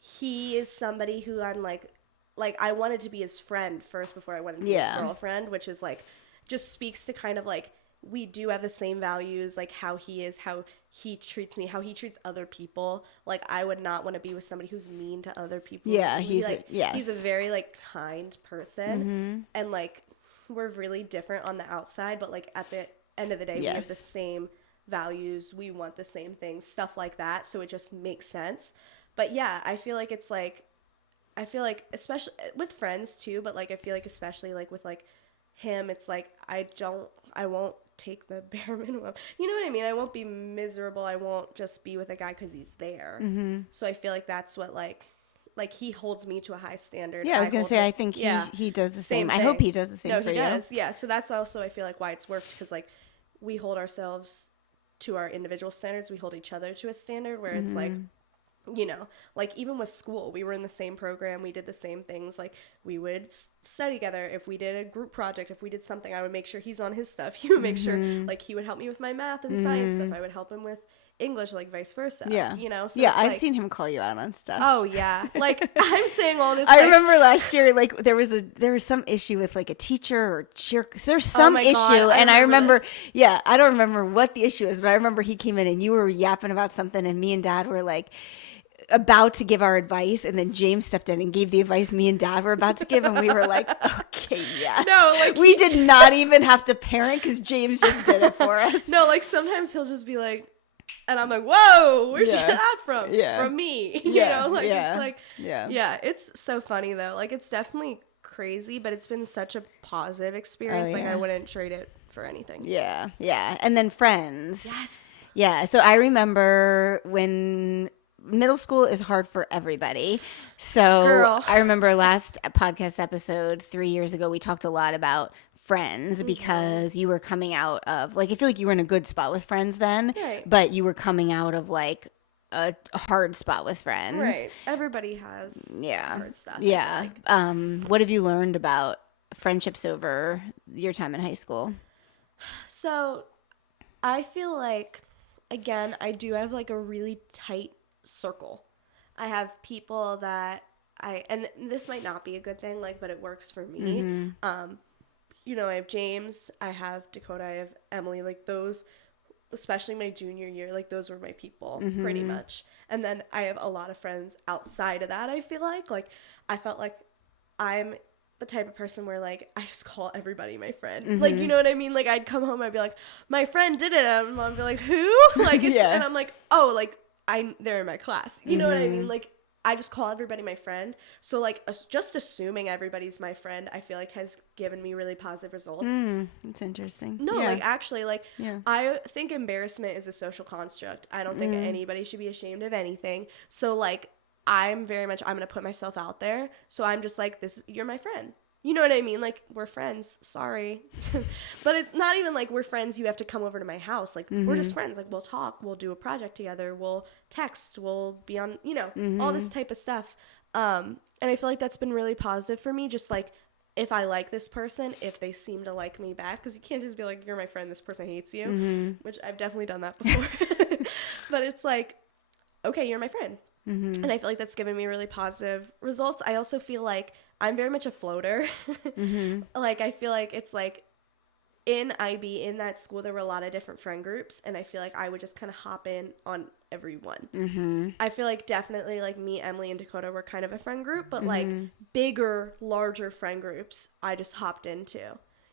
he is somebody who I'm like I wanted to be his friend first before I wanted to be his girlfriend, which is like just speaks to kind of like we do have the same values, like how he is, how he treats me, how he treats other people. Like, I would not want to be with somebody who's mean to other people. Yeah, he's a very, like, kind person. And, like, we're really different on the outside, but, like, at the end of the day, we have the same values. We want the same things, stuff like that. So it just makes sense. But, yeah, I feel like it's, like, especially with friends, too, but, like, I feel like especially, like, with, like, him, it's, like, I won't take the bare minimum. You know what I mean? I won't be miserable. I won't just be with a guy because he's there. So I feel like that's what, like he holds me to a high standard. Yeah, I was going to say, I think he does the same. I hope he does the same for you. No, he does. Yeah, so that's also, I feel like, why it's worked, because, like, we hold ourselves to our individual standards. We hold each other to a standard where it's, like, you know, like, even with school, we were in the same program, we did the same things, like, we would study together. If we did a group project, if we did something, I would make sure he's on his stuff. He would make sure, like, he would help me with my math and science stuff. I would help him with English, like, vice versa. Yeah. You know? So yeah, I've seen him call you out on stuff. Oh, yeah. Like, I'm saying all this. I remember last year, like, there was some issue with, like, a teacher or cheer. There's some issue. God, and I remember, I don't remember what the issue is, but I remember he came in and you were yapping about something, and me and Dad were, like, about to give our advice, and then James stepped in and gave the advice me and Dad were about to give, and we were like, okay, yes. No, like, we did not even have to parent because James just did it for us. No, like, sometimes he'll just be like, and I'm like, whoa, where'd you get that from? From me. You know, like, it's like, it's so funny though. Like, it's definitely crazy, but it's been such a positive experience. Like, I wouldn't trade it for anything. Yeah. And then friends. Yes. Yeah. So I remember when middle school is hard for everybody. So Girl. I remember last podcast episode 3 years ago, we talked a lot about friends because you were coming out of, like, I feel like you were in a good spot with friends then, but you were coming out of, like, a hard spot with friends. Right. Everybody has hard stuff. Yeah. What have you learned about friendships over your time in high school? So I feel like, again, I do have, like, a really tight circle. I have people that and this might not be a good thing, like, but it works for me. You know, I have James, I have Dakota, I have Emily, like, those, especially my junior year, like, those were my people pretty much. And then I have a lot of friends outside of that. I feel like I felt like I'm the type of person where, like, I just call everybody my friend. Like, you know what I mean? Like, I'd come home, I'd be like, my friend did it, and I'd be like, who? Like, it's, and I'm like, oh, like, they're in my class. You know what I mean? Like, I just call everybody my friend. So, like, just assuming everybody's my friend, I feel like has given me really positive results. That's interesting. No, like, actually, like, I think embarrassment is a social construct. I don't think anybody should be ashamed of anything. So, like, I'm going to put myself out there. So I'm just like, you're my friend. You know what I mean? Like, we're friends. Sorry. But it's not even like we're friends. You have to come over to my house. Like, we're just friends. Like, we'll talk. We'll do a project together. We'll text. We'll be on, you know, all this type of stuff. And I feel like that's been really positive for me. Just, like, if I like this person, if they seem to like me back. Because you can't just be like, you're my friend. This person hates you. Which I've definitely done that before. But it's like, okay, you're my friend. And I feel like that's given me really positive results. I also feel like I'm very much a floater. Like, I feel like it's like in IB, in that school, there were a lot of different friend groups, and I feel like I would just kind of hop in on everyone. I feel like definitely, like, me, Emily, and Dakota were kind of a friend group, but like bigger, larger friend groups, I just hopped into.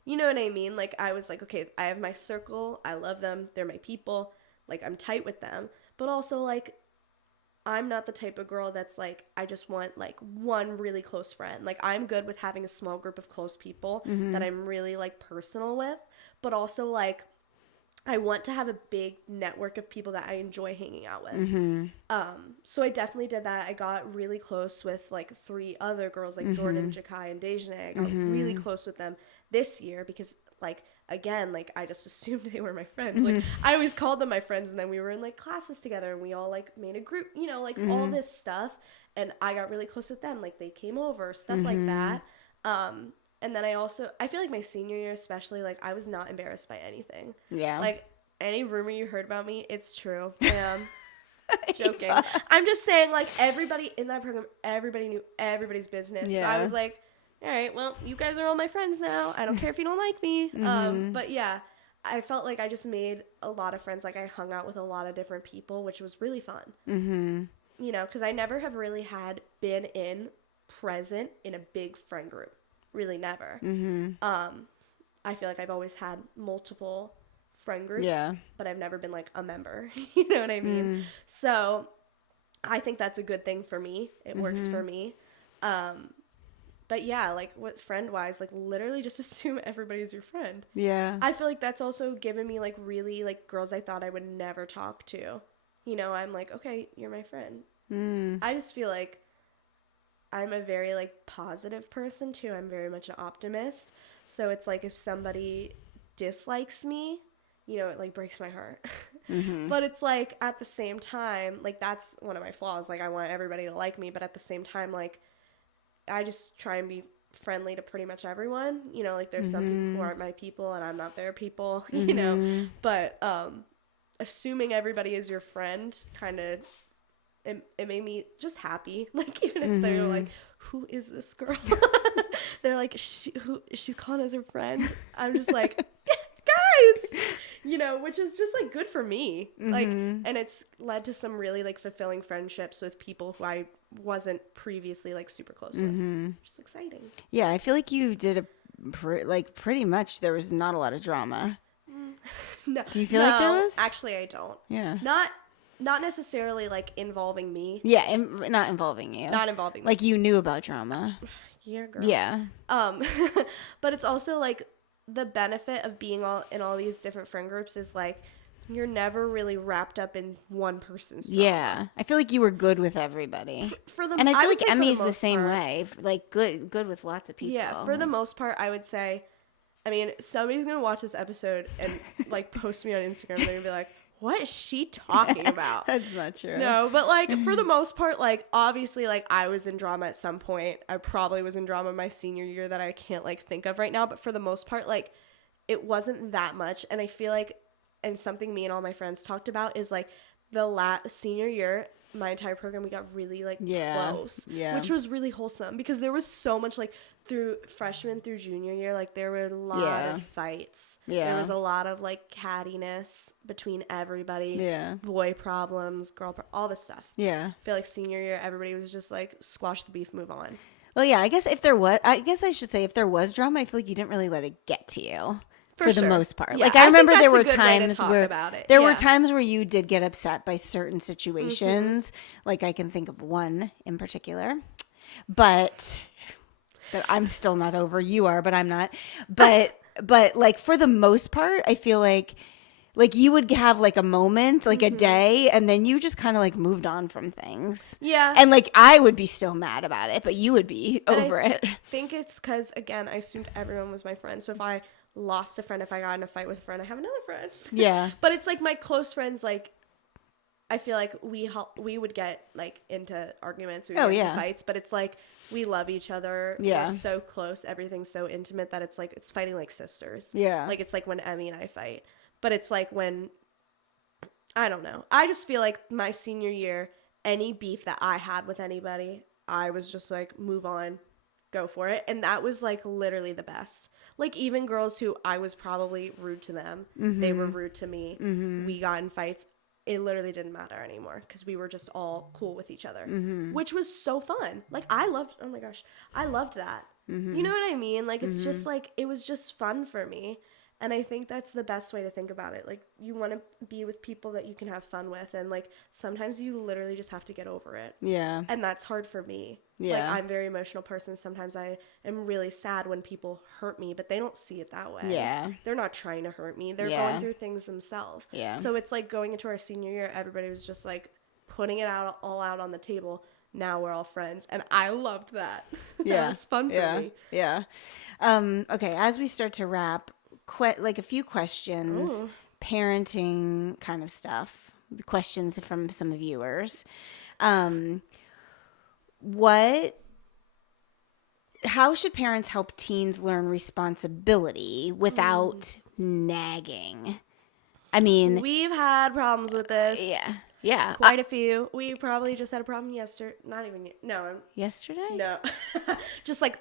You know what I mean? Like, I was like, okay, I have my circle. I love them. They're my people. Like, I'm tight with them. But also, like, I'm not the type of girl that's like, I just want, like, one really close friend. Like, I'm good with having a small group of close people that I'm really, like, personal with. But also, like, I want to have a big network of people that I enjoy hanging out with. So I definitely did that. I got really close with, like, 3 other girls, like Jordan, Jakai, and Dejane. I got really close with them this year because, like, again, like, I just assumed they were my friends. Like, I always called them my friends, and then we were in, like, classes together, and we all, like, made a group, you know, like, all this stuff, and I got really close with them. Like, they came over, stuff like that. And then I feel like my senior year especially, like, I was not embarrassed by anything. Yeah. Like, any rumor you heard about me, it's true. I am joking. I'm just saying, like, everybody in that program, everybody knew everybody's business. Yeah. So I was like, all right, well, you guys are all my friends now. I don't care if you don't like me. But yeah, I felt like I just made a lot of friends. Like I hung out with a lot of different people, which was really fun. You know, because I never have really been present in a big friend group. Really never. I feel like I've always had multiple friend groups, but I've never been like a member. You know what I mean? So I think that's a good thing for me. It works for me. But yeah, like what friend wise, like literally just assume everybody's your friend. Yeah. I feel like that's also given me like really like girls I thought I would never talk to. You know, I'm like, okay, you're my friend. I just feel like I'm a very like positive person too. I'm very much an optimist. So it's like if somebody dislikes me, you know, it like breaks my heart. But it's like at the same time, like that's one of my flaws. Like I want everybody to like me, but at the same time, like I just try and be friendly to pretty much everyone. You know, like there's some people who aren't my people and I'm not their people, you know. But assuming everybody is your friend kind of it made me just happy. Like even if they're like, who is this girl? They're like, she's calling us her friend. I'm just like, guys, you know, which is just like good for me. Like, and it's led to some really like fulfilling friendships with people who I wasn't previously like super close with, which is exciting. Yeah, I feel like you did pretty much there was not a lot of drama. No, do you feel like there was? Actually, I don't. Yeah. Not necessarily like involving me. Yeah, not involving you. Not involving me. Like you knew about drama. Yeah, girl. Yeah. But it's also like the benefit of being in all these different friend groups is like you're never really wrapped up in one person's drama. Yeah, I feel like you were good with everybody. And I feel like Emmy's the same way. Like good with lots of people. Yeah, for the most part, I would say. I mean, somebody's gonna watch this episode and like post me on Instagram. They're gonna be like, what is she talking about? That's not true. No, but like for the most part, like obviously like I was in drama at some point. I probably was in drama my senior year that I can't like think of right now. But for the most part, like it wasn't that much. And I feel like, and something me and all my friends talked about is like the senior year, my entire program, we got really like close, which was really wholesome because there was so much like through freshman through junior year, like there were a lot of fights. There was a lot of like cattiness between everybody, boy problems, all this stuff. I feel like senior year, everybody was just like squash the beef, move on. Well, yeah, I guess I should say if there was drama, I feel like you didn't really let it get to you. For the most part. Yeah, like I remember there were times where you did get upset by certain situations. Like I can think of one in particular. But I'm still not over. You are, but I'm not. But like for the most part, I feel like you would have like a moment, like a day, and then you just kind of like moved on from things. Yeah. And like I would be still mad about it, but you would be over it. I think it's because, again, I assumed everyone was my friend. So if I lost a friend, if I got in a fight with a friend, I have another friend. Yeah. But it's like my close friends, like I feel like we would get like into arguments, we would get into fights, but it's like we love each other. We're so close, everything's so intimate that it's like it's fighting like sisters. Yeah. Like it's like when Emmy and I fight. But it's like when I don't know. I just feel like my senior year, any beef that I had with anybody, I was just like, move on, go for it. And that was like literally the best. Like even girls who I was probably rude to them, they were rude to me. We got in fights. It literally didn't matter anymore because we were just all cool with each other, which was so fun. Like I loved that. You know what I mean? Like it's just like, it was just fun for me. And I think that's the best way to think about it. Like, you want to be with people that you can have fun with. And, like, sometimes you literally just have to get over it. Yeah. And that's hard for me. Yeah. Like, I'm a very emotional person. Sometimes I am really sad when people hurt me, but they don't see it that way. Yeah. They're not trying to hurt me. They're going through things themselves. Yeah. So it's like going into our senior year, everybody was just, like, putting it all out on the table. Now we're all friends. And I loved that. Yeah. That was fun for me. Yeah. Okay, as we start to wrap, like a few questions, parenting kind of stuff, the questions from some viewers. How should parents help teens learn responsibility without nagging? I mean, we've had problems with this. Yeah. Yeah. Quite a few. We probably just had a problem yesterday. Not even, no. Yesterday? No. Just like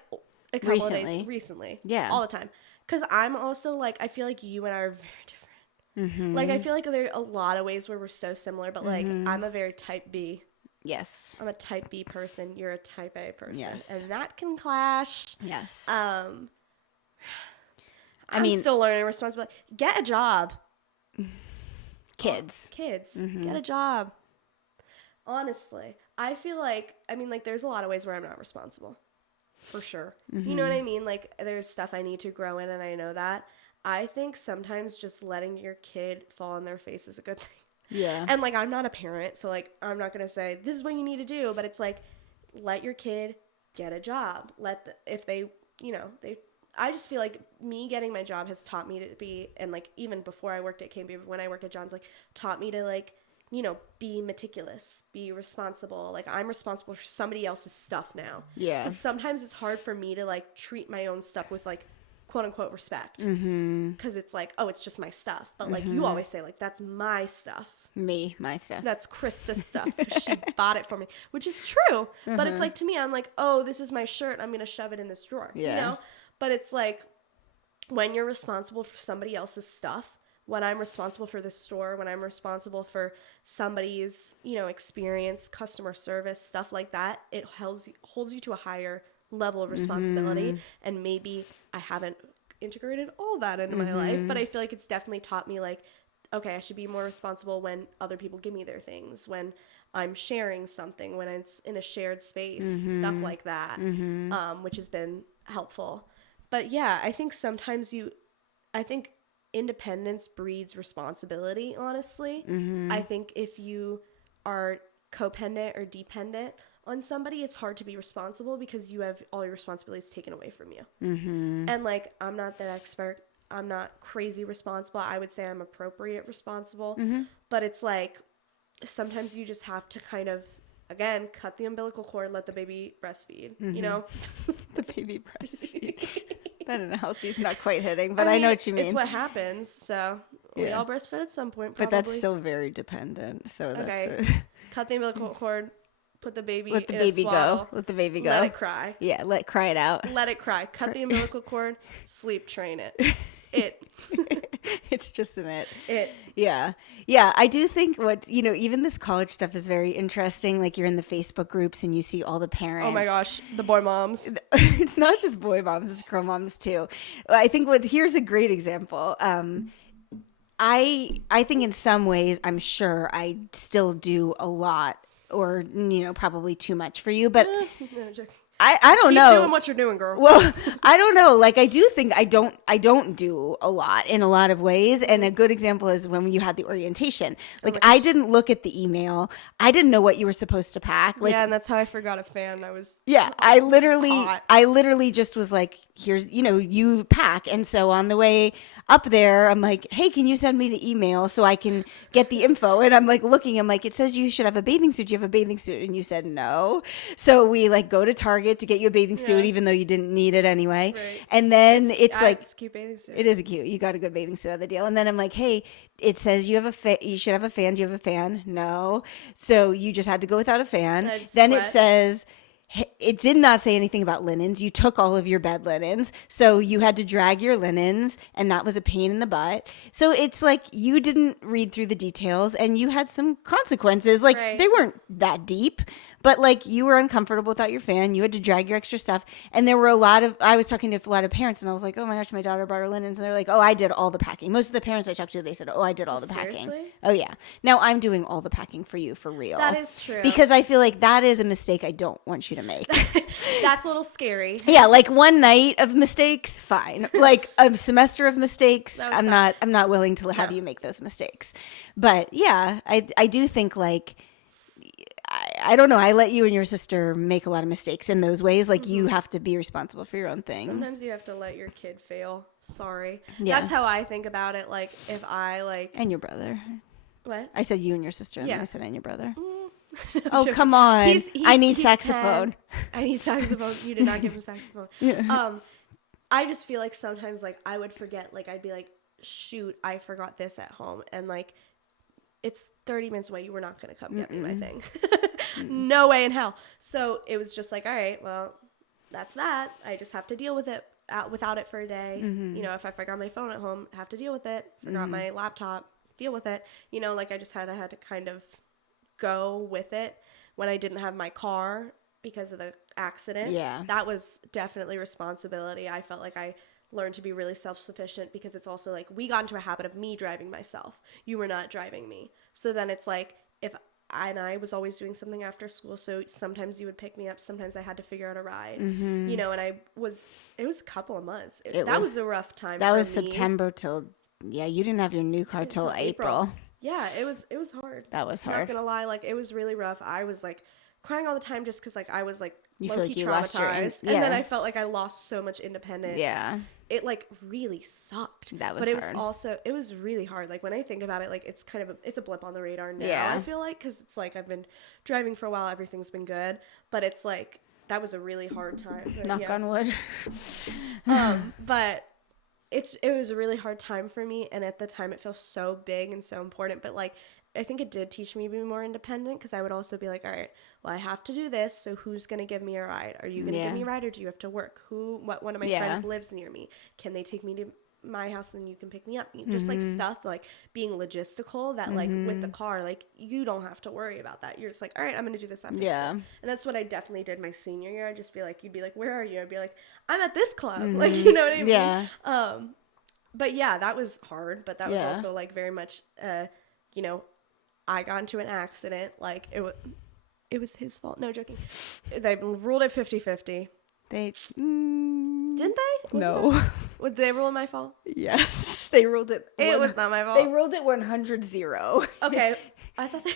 a couple of days recently. Yeah. All the time. Because I'm also, like, I feel like you and I are very different. Like, I feel like there are a lot of ways where we're so similar, but, like, I'm a very type B. Yes. I'm a type B person. You're a type A person. Yes. And that can clash. Yes. I'm mean, still learning responsibility. Get a job. Kids. Get a job. Honestly. I feel like, I mean, like, there's a lot of ways where I'm not responsible. For sure. You know what I mean? Like, there's stuff I need to grow in, and I know that. I think sometimes just letting your kid fall on their face is a good thing. Yeah. And, like, I'm not a parent, so, like, I'm not going to say, this is what you need to do. But it's, like, let your kid get a job. If they, you know, I just feel like me getting my job has taught me to be, and, like, even before I worked at KMB, when I worked at John's, like, taught me to, like, you know, be meticulous, be responsible. Like, I'm responsible for somebody else's stuff now. Yeah. Because sometimes it's hard for me to, like, treat my own stuff with, like, quote-unquote respect. Because it's like, oh, it's just my stuff. But, like, you always say, like, that's my stuff. My stuff. That's Krista's stuff because she bought it for me, which is true. But it's like, to me, I'm like, oh, this is my shirt. I'm going to shove it in this drawer. Yeah. You know? But it's like, when you're responsible for somebody else's stuff, when I'm responsible for the store, when I'm responsible for somebody's, you know, experience, customer service, stuff like that, it holds you to a higher level of responsibility. And maybe I haven't integrated all that into my life, but I feel like it's definitely taught me, like, okay, I should be more responsible when other people give me their things, when I'm sharing something, when it's in a shared space, stuff like that, which has been helpful. But yeah, I think sometimes independence breeds responsibility, honestly. I think if you are codependent or dependent on somebody, it's hard to be responsible because you have all your responsibilities taken away from you. And, like, I'm not the expert. I'm not crazy responsible. I would say I'm appropriate responsible. But it's like, sometimes you just have to kind of, again, cut the umbilical cord, let the baby breastfeed, you know? The baby breastfeed. That analogy is not quite hitting, but I know what you mean. It's what happens. So we all breastfed at some point, probably. But that's still very dependent. So that's cut the umbilical cord, put the baby let the in baby a swaddle, go. Let the baby go. Let it cry. Yeah, cry it out. Let it cry. Cut the umbilical cord, sleep train it. It's just an it. It. Yeah. Yeah. I do think even this college stuff is very interesting. Like, you're in the Facebook groups and you see all the parents. Oh my gosh. The boy moms. It's not just boy moms, it's girl moms too. I think here's a great example. I think in some ways, I'm sure I still do a lot, or, you know, probably too much for you, but I don't know. Keep doing what you're doing, girl. Well, I don't know. Like, I do think I don't do a lot in a lot of ways. And a good example is when you had the orientation. Like, I didn't look at the email. I didn't know what you were supposed to pack. Like, yeah, and that's how I forgot a fan. I literally just was like, here's, you know, you pack. And so on the way up there, I'm like, hey, can you send me the email so I can get the info? And I'm like looking, I'm like, it says you should have a bathing suit. Do you have a bathing suit? And you said no. So we, like, go to Target to get you a bathing suit, even though you didn't need it anyway. Right. And then it's a cute bathing suit. It is a cute. You got a good bathing suit out of the deal. And then I'm like, hey, it says you should have a fan. Do you have a fan? No. So you just had to go without a fan. Then it says, it did not say anything about linens. You took all of your bed linens. So you had to drag your linens, and that was a pain in the butt. So it's like, you didn't read through the details, and you had some consequences. Like, they weren't that deep, but, like, you were uncomfortable without your fan. You had to drag your extra stuff. And there were I was talking to a lot of parents, and I was like, oh my gosh, my daughter brought her linens. And they're like, oh, I did all the packing. Most of the parents I talked to, they said, oh, I did all the packing. Seriously? Oh, yeah. Now I'm doing all the packing for you, for real. That is true. Because I feel like that is a mistake I don't want you to make. That's a little scary. Yeah, like, one night of mistakes, fine. Like, a semester of mistakes, I'm not willing to have you make those mistakes. But yeah, I do think, like, I don't know. I let you and your sister make a lot of mistakes in those ways. Like, you have to be responsible for your own things. Sometimes you have to let your kid fail. Sorry. Yeah. That's how I think about it. Like, if I, like... And your brother. What? I said you and your sister, and then I said and your brother. No, come on. I need he's saxophone. 10. I need saxophone. You did not give him saxophone. Yeah. I just feel like sometimes, like, I would forget. Like, I'd be like, shoot, I forgot this at home. And, like, it's 30 minutes away. You were not going to come get me my thing. No way in hell. So it was just like, all right, well, that's that. I just have to deal with it without it for a day. You know, if I forgot my phone at home, have to deal with it. Forgot my laptop, deal with it. You know, like I just had to kind of go with it. When I didn't have my car because of the accident, that was definitely responsibility. I felt like I learned to be really self-sufficient, because it's also like we got into a habit of me driving myself. You were not driving me. So then it's like, if I was always doing something after school, so sometimes you would pick me up, sometimes I had to figure out a ride, you know, and it was a couple of months. That was a rough time. That for was me. September till, you didn't have your new car till April. Yeah, it was hard. That was hard. Not gonna lie, like it was really rough. I was like crying all the time just because like I was like low-key traumatized, and then I felt like I lost so much independence. Yeah, it like really sucked. That was hard. It was really hard. Like when I think about it, like it's kind of it's a blip on the radar now. Yeah, I feel like, because it's like I've been driving for a while, everything's been good, but it's like that was a really hard time. Knock on wood. But it was a really hard time for me, and at the time it feels so big and so important, but like I think it did teach me to be more independent, because I would also be like, all right, well, I have to do this, so who's going to give me a ride? Are you going to give me a ride, or do you have to work? One of my friends lives near me. Can they take me to my house, and then you can pick me up? Just like stuff like being logistical that like with the car, like you don't have to worry about that. You're just like, all right, I'm going to do this after school. And that's what I definitely did my senior year. I'd just be like, you'd be like, where are you? I'd be like, I'm at this club. Like, you know what I mean? Yeah. But yeah, that was hard, but that was also like very much, you know, I got into an accident. Like it was his fault. No, joking. They ruled it 50-50. They didn't they? No. Would they rule my fault? Yes, they ruled it. It was not my fault. They ruled it 100-0. Okay, I thought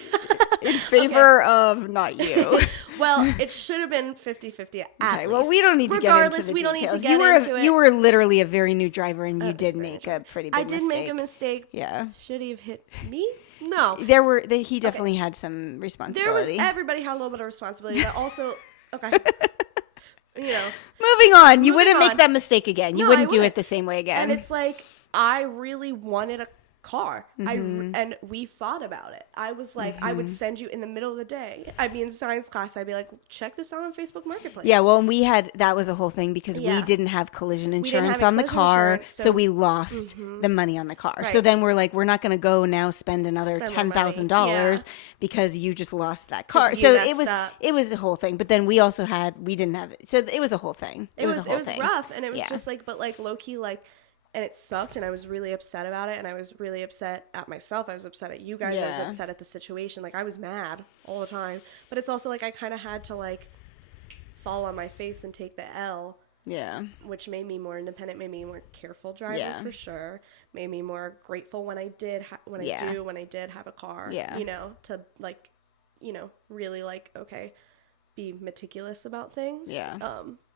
in favor of not you. Well, it should have been 50-50. Okay, well, we don't need to get into the we don't details. need to get into it. You were literally a very new driver, and you did make a pretty big mistake. I did make a mistake. Yeah. Should he have hit me? No. He definitely had some responsibility. Everybody had a little bit of responsibility, but also, okay. You know. Moving on. You wouldn't make that mistake again. You wouldn't do it the same way again. And it's like, I really wanted a car. And we fought about it. I was like, I would send you in the middle of the day. I'd be in science class. I'd be like, check this out on Facebook Marketplace. Yeah, well, and that was a whole thing, because we didn't have collision insurance on the car, so we lost the money on the car. Right. So then we're like, we're not going to go now spend another $10,000 because you just lost that car. So it was a whole thing. But then we didn't have it. So it was a whole thing. It was rough, and it was just like, but like low key, like, and it sucked, and I was really upset about it, and I was really upset at myself. I was upset at you guys. I was upset at the situation. Like, I was mad all the time. But it's also, like, I kind of had to, like, fall on my face and take the L. Yeah. Which made me more independent, made me a more careful driver, for sure. Made me more grateful when I did have a car. Yeah. You know, to, like, you know, really, like, okay, be meticulous about things. Yeah.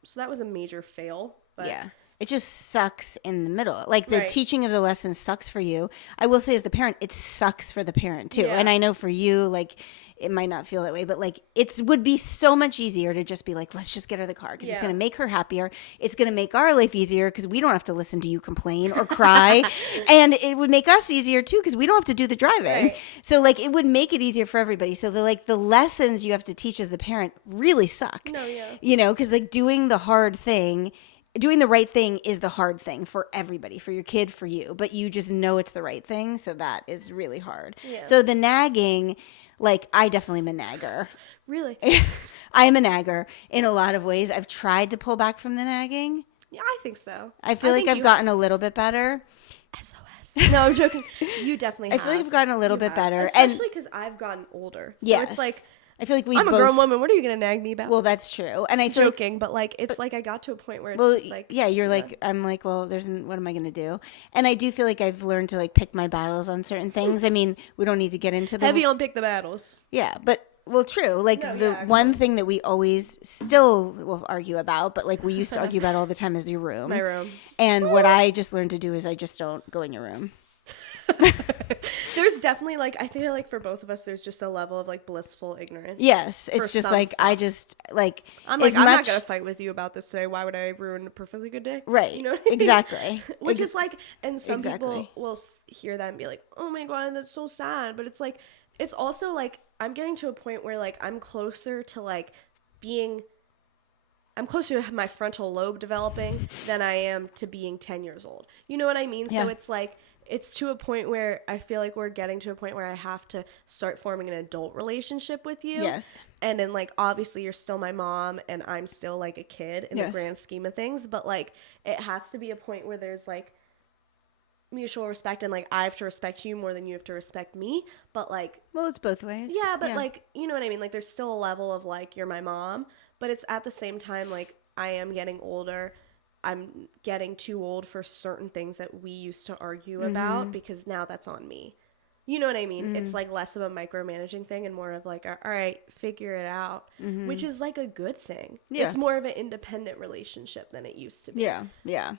So that was a major fail. But yeah. It just sucks in the middle. Like, the teaching of the lesson sucks for you. I will say, as the parent, it sucks for the parent too. Yeah. And I know for you, like, it might not feel that way, but like, it would be so much easier to just be like, let's just get her the car, because it's going to make her happier. It's going to make our life easier, because we don't have to listen to you complain or cry. And it would make us easier too, because we don't have to do the driving. Right. So like, it would make it easier for everybody. So the lessons you have to teach as the parent really suck. No, yeah. You know, because like doing the right thing is the hard thing for everybody, for your kid, for you, but you just know it's the right thing. So that is really hard. Yeah. So the nagging, like, I definitely am a nagger. Really? I am a nagger in a lot of ways. I've tried to pull back from the nagging. Yeah, I think so. I feel like I've gotten a little bit better. SOS. No, I'm joking. You definitely have. I feel like I've gotten a little bit better. Especially because I've gotten older. So it's like, I feel like I'm a grown woman. What are you going to nag me about? Well, that's true. And I feel joking, but like, it's like I got to a point where it's just like. Yeah, you're like, I'm like, well, what am I going to do? And I do feel like I've learned to like pick my battles on certain things. I mean, we don't need to get into them. Heavy on pick the battles. Yeah, but. Well, true. Like one thing that we always still will argue about, but like we used to argue about all the time is your room. My room. And what I just learned to do is I just don't go in your room. There's definitely like, I think like for both of us, there's just a level of like blissful ignorance. Yes. It's just like, stuff. I just like, I'm like, I'm not going to fight with you about this today. Why would I ruin a perfectly good day? Right. You know what I mean? Exactly. Which is like, and some people will hear that and be like, oh my God, that's so sad. But it's like, it's also like, I'm getting to a point where like I'm closer to like being I'm closer to my frontal lobe developing than I am to being 10 years old. You know what I mean? Yeah. So it's like, it's to a point where I feel like we're getting to a point where I have to start forming an adult relationship with you. Yes. And then, like, obviously you're still my mom and I'm still, like, a kid in the grand scheme of things. But, like, it has to be a point where there's, like, mutual respect and, like, I have to respect you more than you have to respect me. But, like... Well, it's both ways. Yeah, but, like, you know what I mean? Like, there's still a level of, like, you're my mom. But it's at the same time, like, I am getting older. I'm getting too old for certain things that we used to argue about because now that's on me. You know what I mean? It's like less of a micromanaging thing and more of like, all right, figure it out, which is like a good thing. Yeah. It's more of an independent relationship than it used to be. Yeah. Yeah.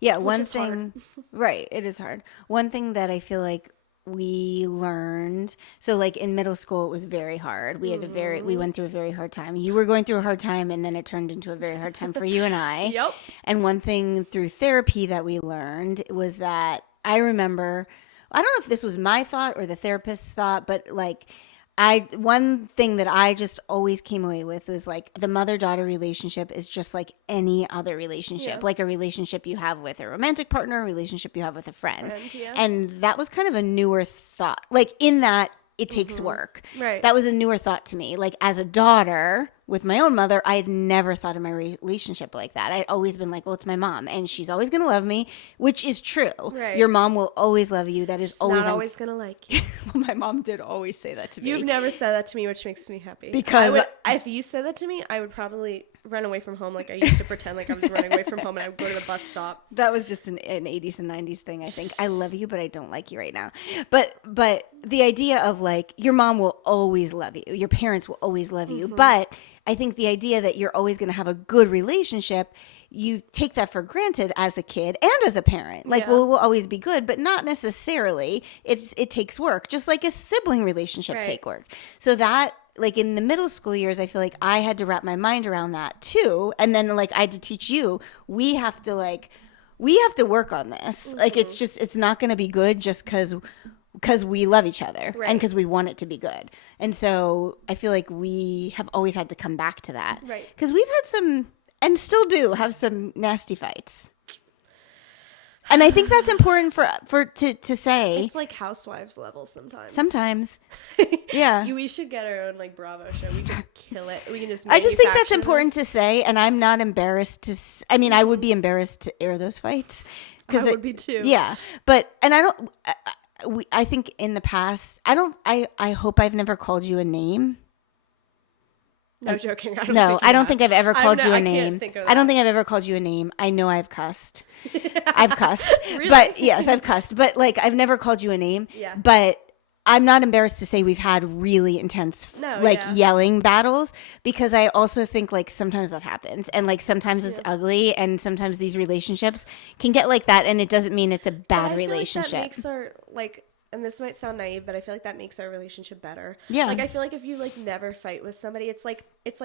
Yeah. One thing, right. It is hard. One thing that I feel like we learned, so like in middle school, it was very hard. We had we went through a very hard time. You were going through a hard time and then it turned into a very hard time for you and I. Yep. And one thing through therapy that we learned was that I remember, I don't know if this was my thought or the therapist's thought, but like one thing that I just always came away with was like the mother-daughter relationship is just like any other relationship, like a relationship you have with a romantic partner, a relationship you have with a friend. And that was kind of a newer thought, like in that it takes work. Right. That was a newer thought to me. Like as a daughter with my own mother, I had never thought of my relationship like that. I'd always been like, well, it's my mom and she's always going to love me, which is true. Right. Your mom will always love you. That is she's always not always going to like you. Well, my mom did always say that to me. You've never said that to me, which makes me happy. Because if you said that to me, I would probably run away from home like I used to pretend like I was running away from home and I would go to the bus stop. That was just an 80s and 90s thing, I think. I love you, but I don't like you right now. But the idea of like your mom will always love you. Your parents will always love you. But I think the idea that you're always going to have a good relationship, you take that for granted as a kid and as a parent. Like, well, we'll always be good, but not necessarily. It takes work, just like a sibling relationship take work. So that, like in the middle school years, I feel like I had to wrap my mind around that too. And then like I had to teach you, we have to work on this. Like it's not going to be good just because we love each other and because we want it to be good. And so I feel like we have always had to come back to that. Right. Because we've had some, and still do have some nasty fights. And I think that's important to say. It's like Housewives level sometimes. Sometimes. Yeah. We should get our own like Bravo show. We can kill it. We can just I just think that's important to say, and I'm not embarrassed to I mean, I would be embarrassed to air those fights. I would be too. Yeah. But, and I don't... I think in the past, I hope I've never called you a name. No joking. I don't think I've ever called you a name. I don't think I've ever called you a name. I know I've cussed. I've cussed. Really? But yes, I've cussed. But like, I've never called you a name. Yeah. But I'm not embarrassed to say we've had really intense, yelling battles, because I also think like sometimes that happens, and like sometimes it's ugly, and sometimes these relationships can get like that, and it doesn't mean it's a bad relationship. Like that makes our and this might sound naive, but I feel like that makes our relationship better. Yeah. Like I feel like if you like never fight with somebody, it's like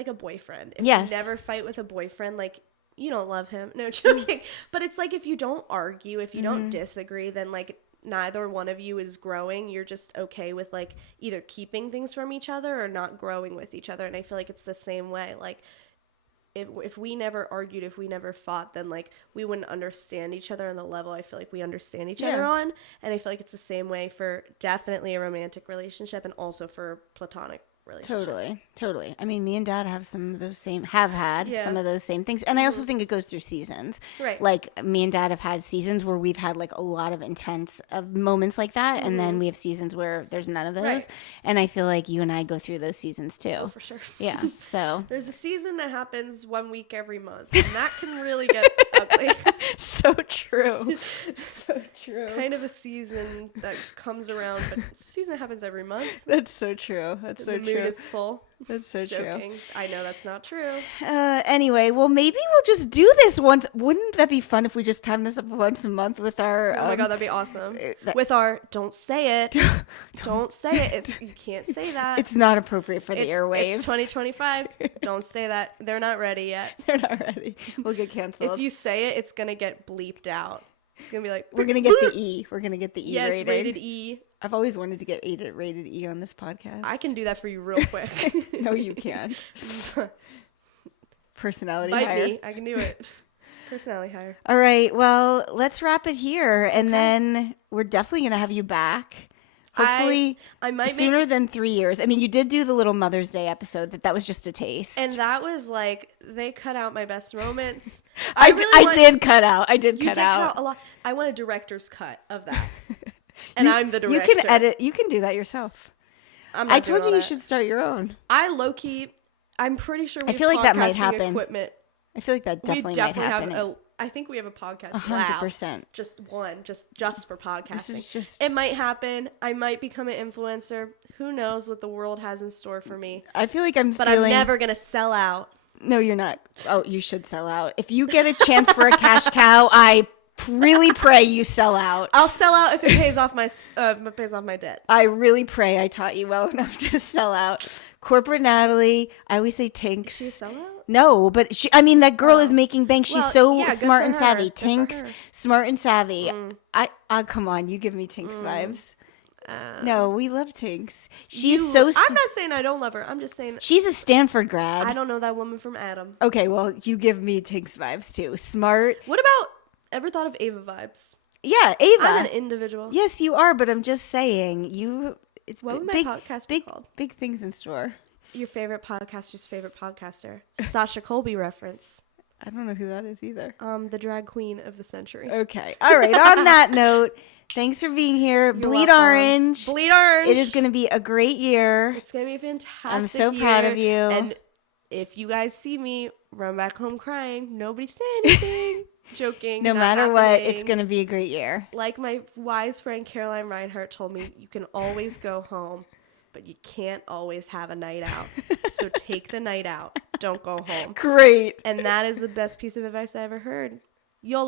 a boyfriend. If yes. you never fight with a boyfriend, like you don't love him. No joking. But it's like if you don't argue, if you don't disagree, then like neither one of you is growing. You're just okay with like either keeping things from each other or not growing with each other. And I feel like it's the same way. Like if we never argued, if we never fought, then like we wouldn't understand each other on the level I feel like we understand each other on. And I feel like it's the same way for definitely a romantic relationship and also for a platonic relationship. Totally. I mean, me and Dad have some of those same some of those same things, and I also think it goes through seasons. Right. Like me and Dad have had seasons where we've had like a lot of intense moments like that, and then we have seasons where there's none of those. Right. And I feel like you and I go through those seasons too. Oh, for sure. Yeah. So there's a season that happens 1 week every month, and that can really get ugly. So true. So true. It's kind of a season that comes around, but it's a season that happens every month. That's so true. That's so true. The mood is full. That's so joking. true. I know that's not true. Anyway, well, maybe we'll just do this once. Wouldn't that be fun if we just time this up once a month with our... oh my God, that'd be awesome. With our, don't say it. Don't say it. You can't say that. It's not appropriate for the airwaves. It's 2025. Don't say that. They're not ready yet. They're not ready. We'll get canceled. If you say it, it's going to get bleeped out. It's going to be like... We're going to get the E. We're going to get the E yes, rated. rated E. I've always wanted to get rated E on this podcast. I can do that for you real quick. No, you can't. Personality Bite hire. me. I can do it. Personality hire. All right. Well, let's wrap it here. And then we're definitely going to have you back. Hopefully I might sooner than 3 years. I mean, you did do the little Mother's Day episode. That was just a taste. And that was like, they cut out my best moments. I did cut out. You did cut out a lot. I want a director's cut of that. And I'm the director. You can edit. You can do that yourself. I told you should start your own. I low-key, I'm pretty sure we I feel have like that might podcasting happen. equipment. I feel like that definitely might happen. I think we have a podcast 100%. lab. Just one, just for podcasting. This is just. It might happen. I might become an influencer. Who knows what the world has in store for me? I feel like I'm I'm never gonna sell out. No, you're not. Oh, you should sell out. If you get a chance for a cash cow, I really pray you sell out. I'll sell out if it pays off my debt. I really pray I taught you well enough to sell out. Corporate Natalie, I always say Tinks. Is she a sellout? No, but that girl is making bank. She's so yeah, smart and good for her. savvy. Good for Tinks, her. smart and savvy. Come on, you give me Tinks vibes. No, we love Tinks. She's I'm not saying I don't love her. I'm just saying she's a Stanford grad. I don't know that woman from Adam. Okay, well, you give me Tinks vibes too. Smart. What about, ever thought of Ava vibes? Yeah, Ava. I'm an individual. Yes, you are, but I'm just saying it's What would my big, podcast be big, called? big things in store. Your favorite podcaster's favorite podcaster. Sasha Colby reference. I don't know who that is either. The drag queen of the century. Okay. All right. On that note, thanks for being here. Bleed welcome. Orange. Bleed Orange. It is going to be a great year. It's going to be a fantastic I'm so proud of you. And if you guys see me run back home crying, nobody say anything. Joking. No not matter what, happening. it's going to be a great year. Like my wise friend Caroline Reinhardt told me, you can always go home, but you can't always have a night out. So take the night out. Don't go home. Great. And that is the best piece of advice I ever heard. YOLO.